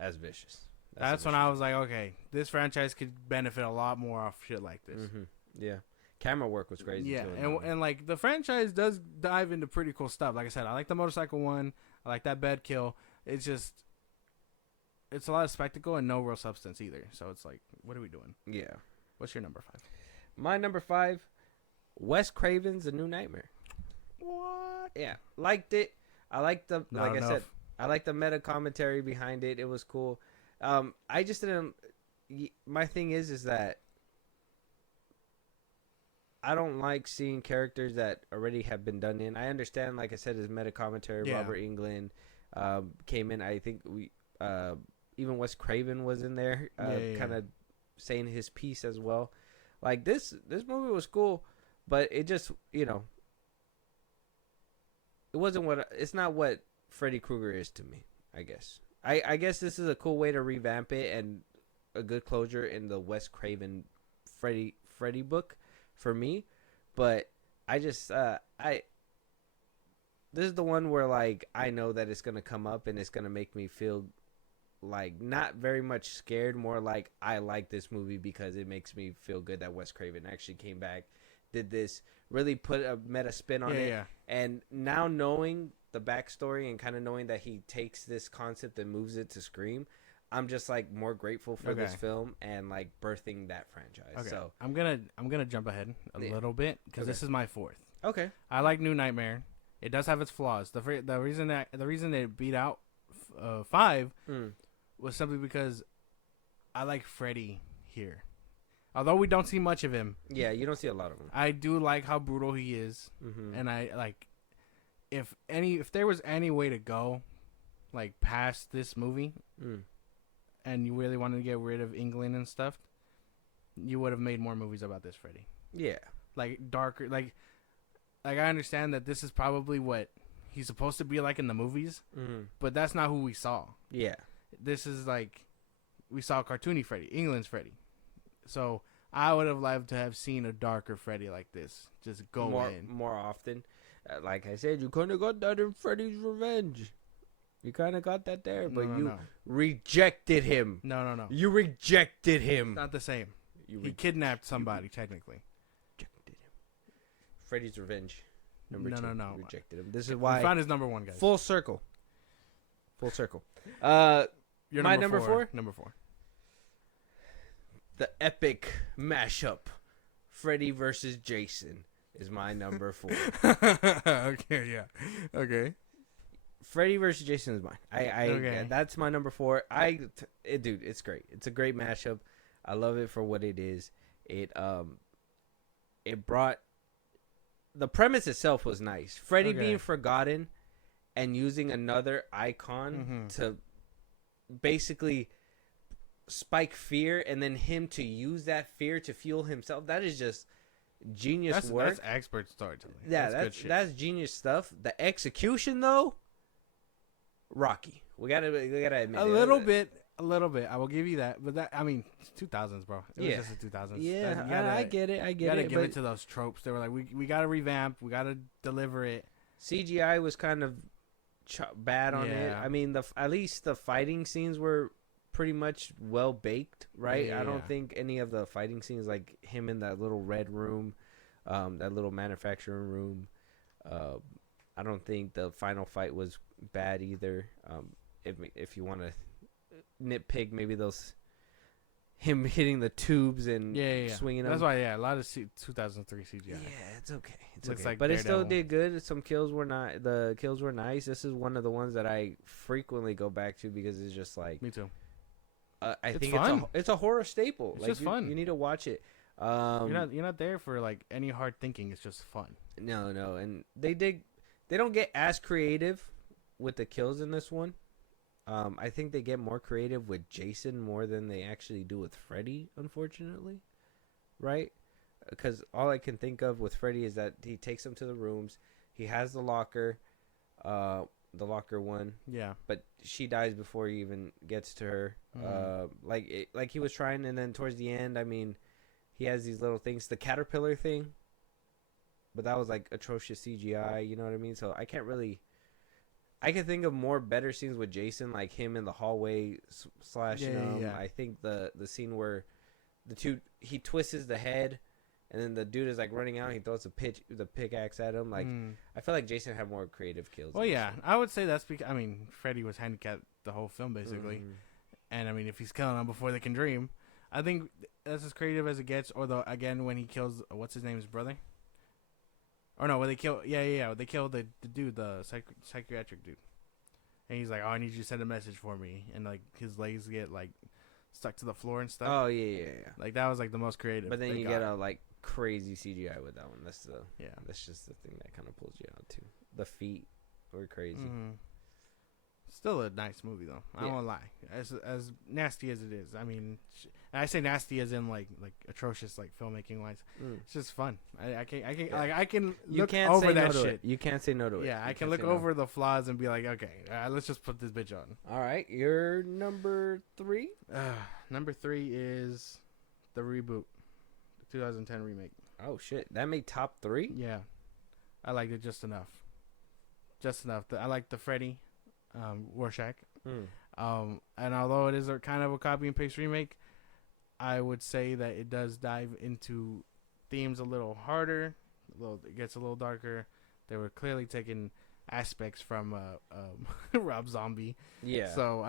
That's vicious. That's when I was like, okay, this franchise could benefit a lot more off shit like this. Mm-hmm. Yeah, camera work was crazy. Yeah, too, and like the franchise does dive into pretty cool stuff. Like I said, I like the motorcycle one. I like that bed kill. It's a lot of spectacle and no real substance either. So it's like, what are we doing? Yeah. What's your number 5? My number 5. Wes Craven's A New Nightmare. What? Yeah, liked it. I liked the I liked the meta commentary behind it. It was cool. I just didn't. My thing is that I don't like seeing characters that already have been done in. I understand, like I said, his meta commentary. Yeah. Robert Englund came in. I think even Wes Craven was in there, kind of saying his piece as well. Like this movie was cool, but it just it wasn't it's not what Freddy Krueger is to me, I guess. I guess this is a cool way to revamp it and a good closure in the Wes Craven Freddy book for me. But I just this is the one where like I know that it's gonna come up and it's gonna make me feel like not very much scared, more like I like this movie because it makes me feel good that Wes Craven actually came back, did this, really put a meta spin on it. Yeah. And now knowing the backstory and kind of knowing that he takes this concept and moves it to Scream, I'm just like more grateful for this film and like birthing that franchise. Okay. So I'm gonna jump ahead a little bit because this is my 4th. Okay. I like New Nightmare. It does have its flaws. The reason it beat out 5 was simply because I like Freddy here. Although we don't see much of him. Yeah, you don't see a lot of him. I do like how brutal he is. And I like if there was any way to go like past this movie and you really wanted to get rid of England and stuff, you would have made more movies about this Freddy. Yeah. Like darker, like like I understand that this is probably what he's supposed to be like in the movies, but that's not who we saw. Yeah. This is like we saw cartoony Freddy, England's Freddy. So I would have loved to have seen a darker Freddy like this. Just go more often. Like I said, you kind of got that in Freddy's Revenge. You kind of got that there, but you rejected him. No. You rejected him. Not the same. He kidnapped somebody, technically. Rejected him. Freddy's Revenge. Number 2. No. Rejected him. This is why. We found his number 1, guys. Full circle. Your my number 4? Number 4. The epic mashup. Freddy versus Jason is my number 4. Okay, yeah. Okay. Freddy versus Jason is mine. Okay. That's my number 4. Dude, it's great. It's a great mashup. I love it for what it is. It brought the premise itself was nice. Freddy being forgotten and using another icon to basically spike fear, and then him to use that fear to fuel himself. That is just genius work. That's expert storytelling. Yeah, that's good shit. That's genius stuff. The execution though, rocky. We gotta admit a little bit. I will give you that, but that it's 2000s, bro. It was just the 2000s. Yeah, I get it. You gotta give it to those tropes. They were like, we gotta revamp. We gotta deliver it. CGI was kind of bad on it. I mean, at least the fighting scenes were pretty much well baked, right? Yeah, I don't think any of the fighting scenes, like him in that little red room, that little manufacturing room, I don't think the final fight was bad either. If you want to nitpick, maybe him hitting the tubes and swinging them. That's why, a lot of 2003 CGI. Yeah, it's okay. Looks okay. like But Daredevil. It still did good. Some kills were not. The kills were nice. This is one of the ones that I frequently go back to because it's just like. Me too. I think fun. it's a horror staple. It's just fun. You need to watch it. You're not there for like any hard thinking. It's just fun. No, and they don't get as creative with the kills in this one. I think they get more creative with Jason more than they actually do with Freddy, unfortunately. Right? Because all I can think of with Freddy is that he takes them to the rooms. He has the locker one. Yeah. But she dies before he even gets to her. Like he was trying, and then towards the end, I mean, he has these little things. The caterpillar thing. But that was like atrocious CGI, you know what I mean? So I can think of more better scenes with Jason, like him in the hallway slashing him. Yeah. I think the scene where he twists the head, and then the dude is like running out. And he throws the pickaxe at him. Like I feel like Jason had more creative kills. Well, yeah, I would say that's because Freddy was handicapped the whole film basically, and if he's killing them before they can dream, I think that's as creative as it gets. Although again, when he kills what's his name's brother. Or no, when they kill, they kill the dude, the psychiatric dude, and he's like, "Oh, I need you to send a message for me," and like his legs get like stuck to the floor and stuff. Oh yeah. Like that was like the most creative. But then you get a like crazy CGI with that one. That's that's just the thing that kind of pulls you out too. The feet were crazy. Still a nice movie though. I won't lie. As nasty as it is, I say nasty as in like atrocious, like filmmaking wise. It's just fun. I can look over that shit. You can't say no to it. Yeah, I can look over the flaws and be like, okay, let's just put this bitch on. All right, your number 3. Number 3 is the reboot, the 2010 remake. Oh shit, that made top 3. Yeah, I liked it just enough. I like the Freddy. Rorschach. And although it is a kind of a copy and paste remake, I would say that it does dive into themes a little harder. It gets a little darker. They were clearly taking aspects from Rob Zombie. Yeah. So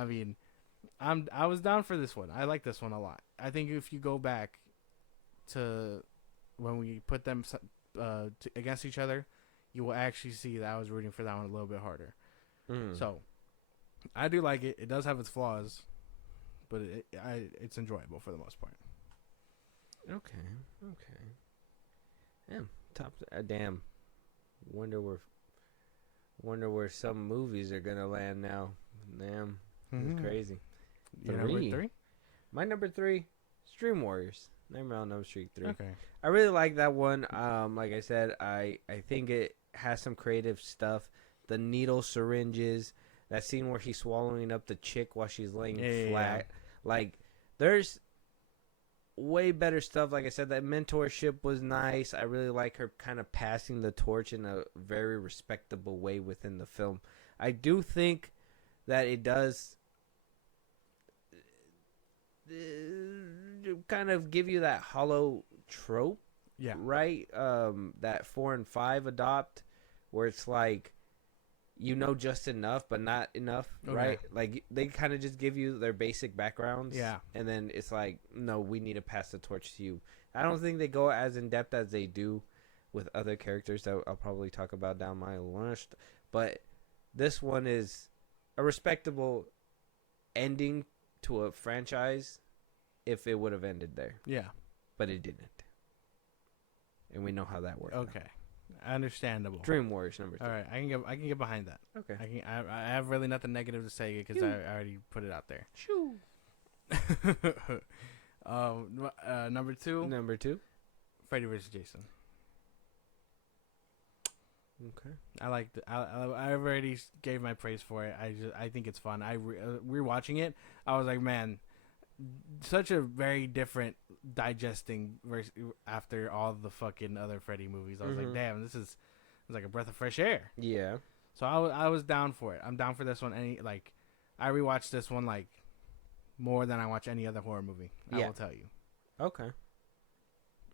I was down for this one. I like this one a lot. I think if you go back to when we put them against each other, you will actually see that I was rooting for that one a little bit harder. So I do like it. It does have its flaws, but it's enjoyable for the most part. Okay. Damn. Damn. Wonder where some movies are gonna land now. Damn. It's crazy. Your number 3? My number 3, Stream Warriors. Nightmare on Elm Street 3. Okay. I really like that one. Like I said, I think it has some creative stuff. The needle syringes, that scene where he's swallowing up the chick while she's laying flat. Yeah. Like, there's way better stuff. Like I said, that mentorship was nice. I really like her kind of passing the torch in a very respectable way within the film. I do think that it does kind of give you that hollow trope, Yeah. right? That 4 and 5 adopt, where it's like, you know, just enough but not enough, Okay. right? Like, they kind of just give you their basic backgrounds, Yeah. and then it's like, no, we need to pass the torch to you. I don't think they go as in depth as they do with other characters that I'll probably talk about down my list, but this one is a respectable ending to a franchise if it would have ended there, Yeah. but it didn't, and we know how that worked. Okay. Understandable. Dream Warriors number 3. All right, I can get behind that. Okay. I have really nothing negative to say because I already put it out there. Shoo. Number 2, Number 2. Freddy vs. Jason. Okay. I like. I already gave my praise for it. I think it's fun. Rewatching it, I was like, man, such a very different digesting after all the fucking other Freddy movies. I was like, damn, this is it's like a breath of fresh air. Yeah. So I was down for it. I'm down for this one. I rewatched this one like more than I watch any other horror movie. I will tell you. Okay.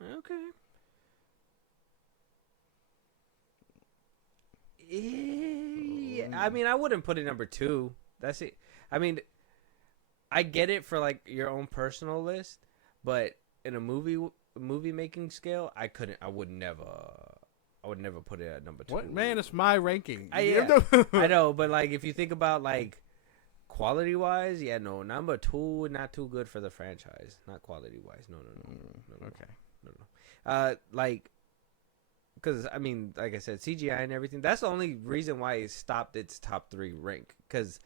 Okay. Yeah, I mean, I wouldn't put it number 2. That's it. I mean, I get it for like your own personal list, but in a movie making scale, I would never put it at number 2. What, man? It's my ranking. I know, but like if you think about like quality wise, yeah, no, number 2 not too good for the franchise. Not quality wise. No. Okay. No. Like, because I mean, like I said, CGI and everything. That's the only reason why it stopped its top 3 rank. Because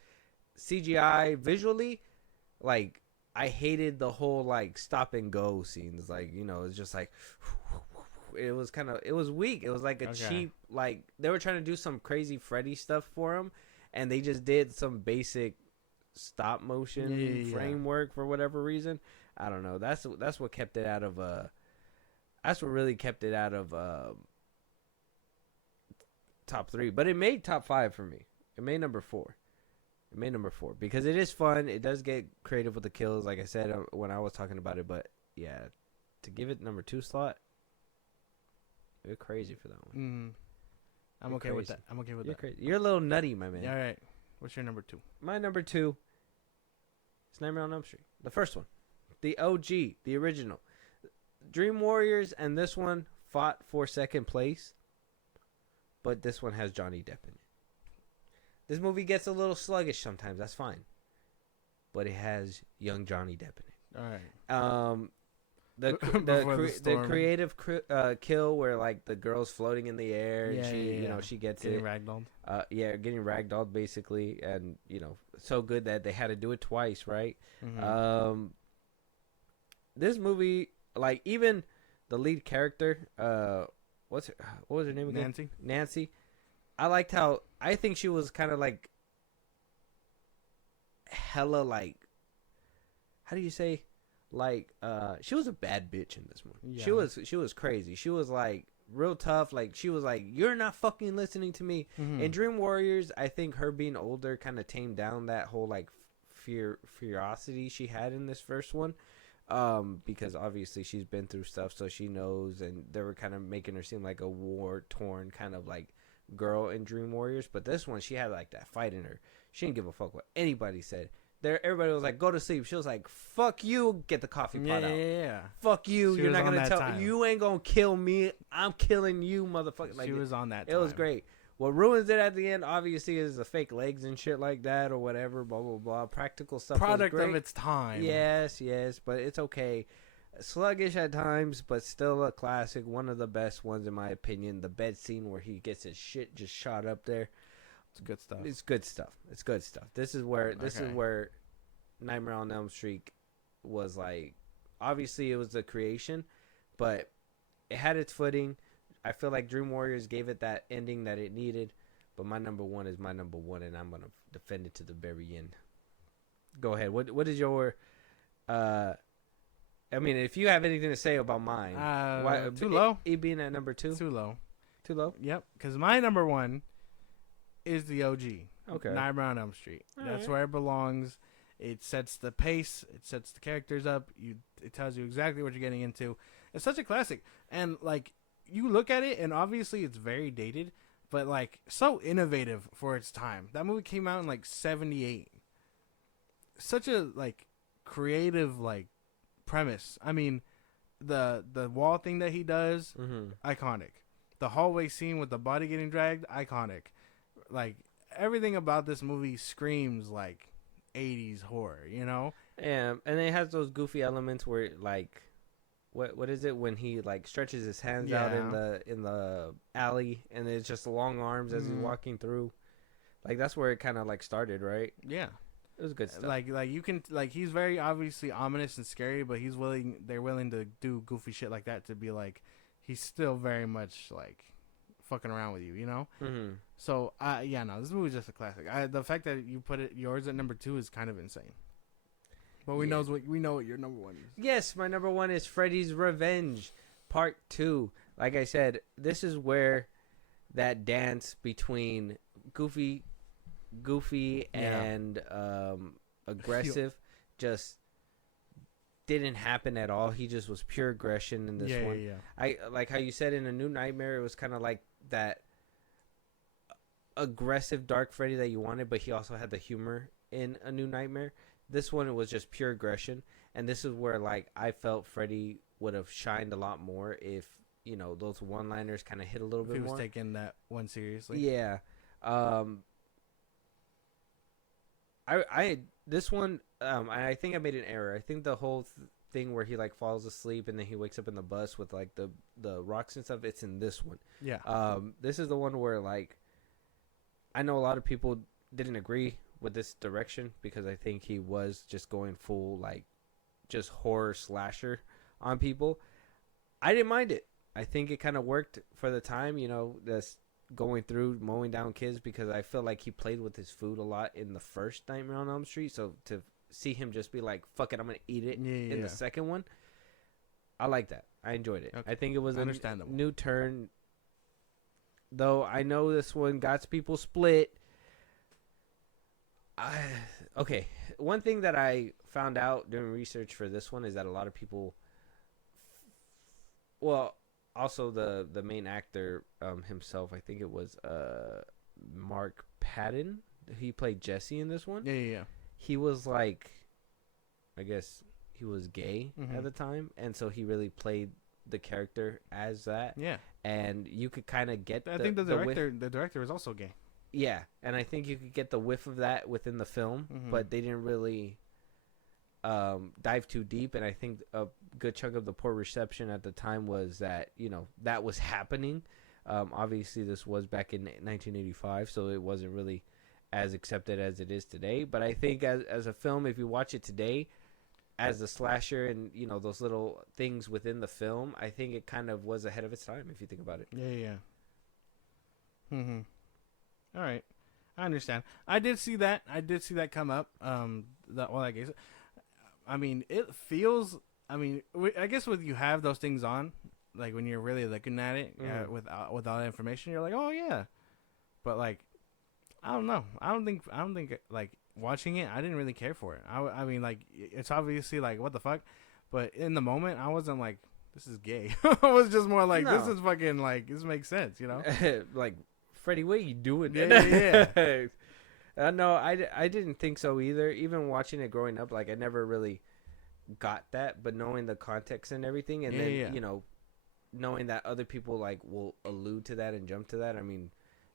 CGI visually, like, I hated the whole like stop and go scenes. Like, you know, it's just like it was weak. It was like a cheap, like they were trying to do some crazy Freddy stuff for him, and they just did some basic stop motion framework for whatever reason. I don't know. That's what kept it out of that's what really kept it out of top 3. But it made top 5 for me. It made number 4. It made number 4 because it is fun. It does get creative with the kills, like I said when I was talking about it. But yeah, to give it number 2 slot, you're crazy for that one. I'm You're okay crazy. with that. I'm okay with You're that. crazy. You're a little nutty, my man. Yeah, all right. What's your number 2? My number 2 is Nightmare on Elm Street, the first one, the OG, the original. Dream Warriors and this one fought for second place, but this one has Johnny Depp in it. This movie gets a little sluggish sometimes. That's fine, but it has young Johnny Depp in it. All right. The creative kill where like the girl's floating in the air and you know, she gets getting it. ragdolled. Getting ragdolled basically, and you know, so good that they had to do it twice, right? Mm-hmm. This movie, like even the lead character, what was her name again? Nancy. I liked how I think she was kind of like hella like, how do you say, like she was a bad bitch in this one. Yeah. She was crazy. She was like real tough. Like she was like, you're not fucking listening to me. In Dream Warriors, I think her being older kind of tamed down that whole like ferocity she had in this first one. Because obviously she's been through stuff, so she knows, and they were kind of making her seem like a war-torn kind of like girl in Dream Warriors. But this one, she had like that fight in her. She didn't give a fuck what anybody said. Everybody was like, go to sleep. She was like, fuck you, get the coffee pot out. Yeah. Fuck you, She you're was not on gonna that time. you ain't gonna kill me. I'm killing you, motherfucker. Like, She was on that it was time. great. What ruins it at the end, obviously, is the fake legs and shit like that or whatever, blah, blah, blah. Practical stuff Product was great. of its time. Yes, but it's okay. Sluggish at times, but still a classic. One of the best ones, in my opinion. The bed scene where he gets his shit just shot up there. It's good stuff. It's good stuff. It's good stuff. This is where Nightmare on Elm Street was like obviously it was the creation, but it had its footing. I feel like Dream Warriors gave it that ending that it needed. But my number one is my number one, and I'm gonna defend it to the very end. Go ahead. What is your? I mean, if you have anything to say about mine, too low. It being at number 2, Too low. Too low. Yep. Because my number one is the OG. Okay. Nightmare on Elm Street. All That's right. where it belongs. It sets the pace. It sets the characters up. It tells you exactly what you're getting into. It's such a classic, and like you look at it, and obviously it's very dated. But, like, so innovative for its time. That movie came out in, like, 78. Such a, like, creative, like, premise. I mean, the wall thing that he does, iconic. The hallway scene with the body getting dragged, iconic. Like, everything about this movie screams, like, 80s horror, you know? And it has those goofy elements where, like... What is it when he like stretches his hands out in the alley and it's just long arms as he's walking through, like that's where it kind of like started, right? Yeah, it was good stuff. Like you can like he's very obviously ominous and scary, but they're willing to do goofy shit like that to be like he's still very much like fucking around with you, you know? Mm-hmm. So this movie's just a classic. The fact that you put yours at number 2 is kind of insane. But we know what your number one is. Yes, my number one is Freddy's Revenge, Part 2. Like I said, this is where that dance between goofy and aggressive just didn't happen at all. He just was pure aggression in this one. Yeah. I like how you said in A New Nightmare, it was kind of like that aggressive dark Freddy that you wanted, but he also had the humor in A New Nightmare. This one was just pure aggression, and this is where like I felt Freddy would have shined a lot more if those one-liners kind of hit a little bit more. He was taking that one seriously. Yeah. This one I think I made an error. I think the whole thing where he like falls asleep and then he wakes up in the bus with like the rocks and stuff, it's in this one. Yeah. This is the one where like I know a lot of people didn't agree with this direction because I think he was just going full like just horror slasher on people. I didn't mind it. I think it kind of worked for the time, that's going through mowing down kids, because I feel like he played with his food a lot in the first Nightmare on Elm Street. So to see him just be like, fuck it, I'm going to eat it in the second one, I like that. I enjoyed it. Okay. I think it was a new turn. Though I know this one got people split. Okay, one thing that I found out doing research for this one is that a lot of people, also the main actor himself, I think it was Mark Patton. He played Jesse in this one. Yeah. He was like, I guess he was gay at the time, and so he really played the character as that. Yeah, and you could kind of get. I think the director was also gay. Yeah, and I think you could get the whiff of that within the film, but they didn't really dive too deep. And I think a good chunk of the poor reception at the time was that, that was happening. Obviously, this was back in 1985, so it wasn't really as accepted as it is today. But I think as a film, if you watch it today, as a slasher and, those little things within the film, I think it kind of was ahead of its time, if you think about it. Yeah. All right, I understand. I did see that come up. I guess. I mean, it feels. I mean, I guess when you have those things on, like when you're really looking at it with all that information, you're like, oh yeah. But like, I don't know. I don't think like watching it, I didn't really care for it. I mean, like it's obviously like what the fuck, but in the moment, I wasn't like this is gay. I was just more like this is fucking like this makes sense, like. Freddie, what are you doing? Yeah. No, I didn't think so either. Even watching it growing up, like I never really got that. But knowing the context and everything, and then knowing that other people like will allude to that and jump to that. I mean,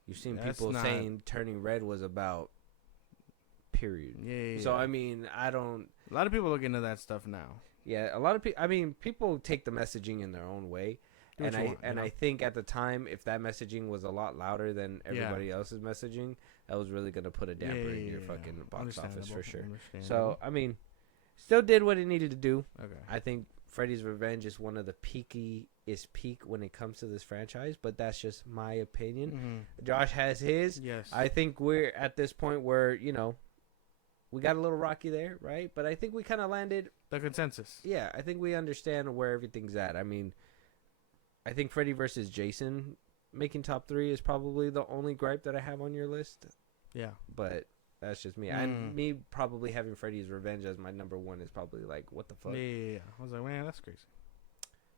you've seen people saying Turning Red was about period. Yeah. So I mean, I don't. A lot of people look into that stuff now. Yeah, a lot of people. I mean, people take the messaging in their own way. I think at the time, if that messaging was a lot louder than everybody else's messaging, that was really going to put a damper in your fucking box office for sure. So, I mean, still did what it needed to do. Okay. I think Freddy's Revenge is one of the peakiest peak when it comes to this franchise, but that's just my opinion. Mm-hmm. Josh has his. Yes. I think we're at this point where, you know, we got a little rocky there, right? But I think we kind of landed. The consensus. Yeah, I think we understand where everything's at. I mean, I think Freddy versus Jason making top 3 is probably the only gripe that I have on your list. Yeah. But that's just me. And me probably having Freddy's Revenge as my number 1 is probably like, what the fuck? Yeah. I was like, man, that's crazy.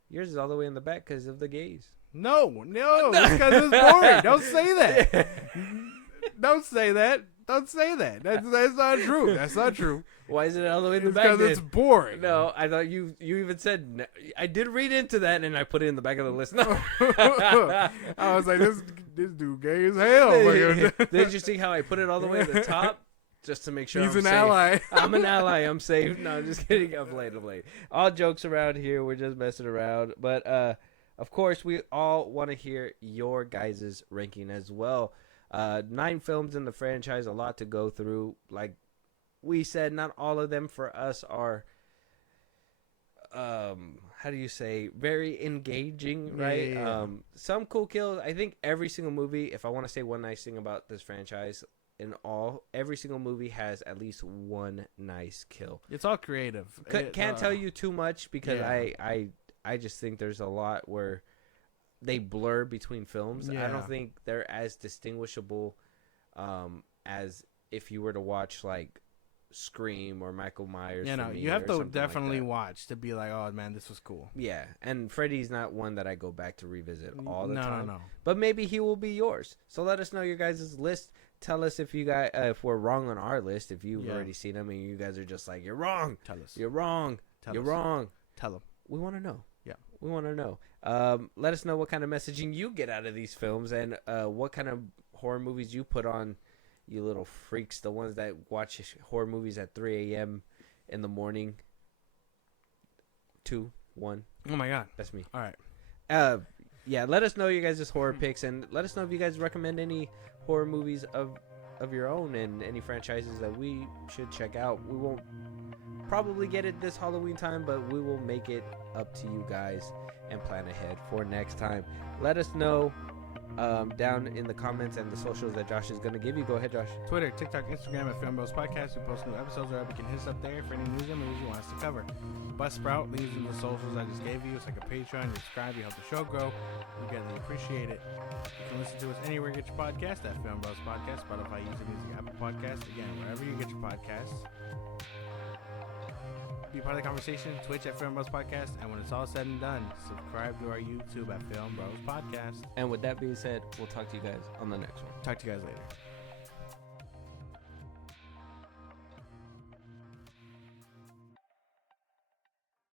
Yours is all the way in the back because of the gays. No, that's because it's boring. Don't say that. Don't say that. Don't say that. That's not true. That's not true. Why is it all the way in the It's back? because Then? it's boring. No, I thought you even said no. I did read into that and I put it in the back of the list. No. I was like, this dude gay as hell. Did you see how I put it all the way at the top? Just to make sure He's I'm an safe. ally. I'm an ally. I'm safe. No, I'm just kidding. I'm late. All jokes around here. We're just messing around. But, of course, we all want to hear your guys' ranking as well. 9 films in the franchise, a lot to go through. Like we said, not all of them for us are, how do you say, very engaging, right? Yeah. Some cool kills. I think every single movie, if I want to say one nice thing about this franchise, every single movie has at least one nice kill. It's all creative. Can't tell you too much because yeah. I just think there's a lot where they blur between films. Yeah. I don't think they're as distinguishable as if you were to watch like Scream or Michael Myers. You know, you have to definitely watch to be like, oh man, this was cool. Yeah, and Freddy's not one that I go back to revisit all the time. No. But maybe he will be yours. So let us know your guys' list. Tell us if you guys if we're wrong on our list. If you've already seen them and you guys are just like, you're wrong. Tell us. You're wrong. You're wrong. Tell them. We want to know. Yeah. We want to know. Let us know what kind of messaging you get out of these films and what kind of horror movies you put on, you little freaks, the ones that watch horror movies at 3 a.m. in the morning. 2, 1. Oh, my God. That's me. All right. Yeah, let us know your guys' horror picks, and let us know if you guys recommend any horror movies of your own and any franchises that we should check out. We won't probably get it this Halloween time, but we will make it up to you guys and plan ahead for next time. Let us know down in the comments and the socials that Josh is going to give you. Go ahead, Josh. Twitter, TikTok, Instagram at FilmBros Podcast. We post new episodes wherever you can hit us up there for any news and movies you want us to cover. Buzzsprout, links in the socials I just gave you. It's like a Patreon. You subscribe, you help the show grow. We greatly appreciate it. You can listen to us anywhere you get your podcast at FilmBros Podcast, Spotify, YouTube Music, Apple Podcasts. Again, wherever you get your podcasts. Be part of the conversation. Twitch at FilmBros Podcast. And when it's all said and done, subscribe to our YouTube at FilmBros Podcast. And with that being said, we'll talk to you guys on the next one. Talk to you guys later.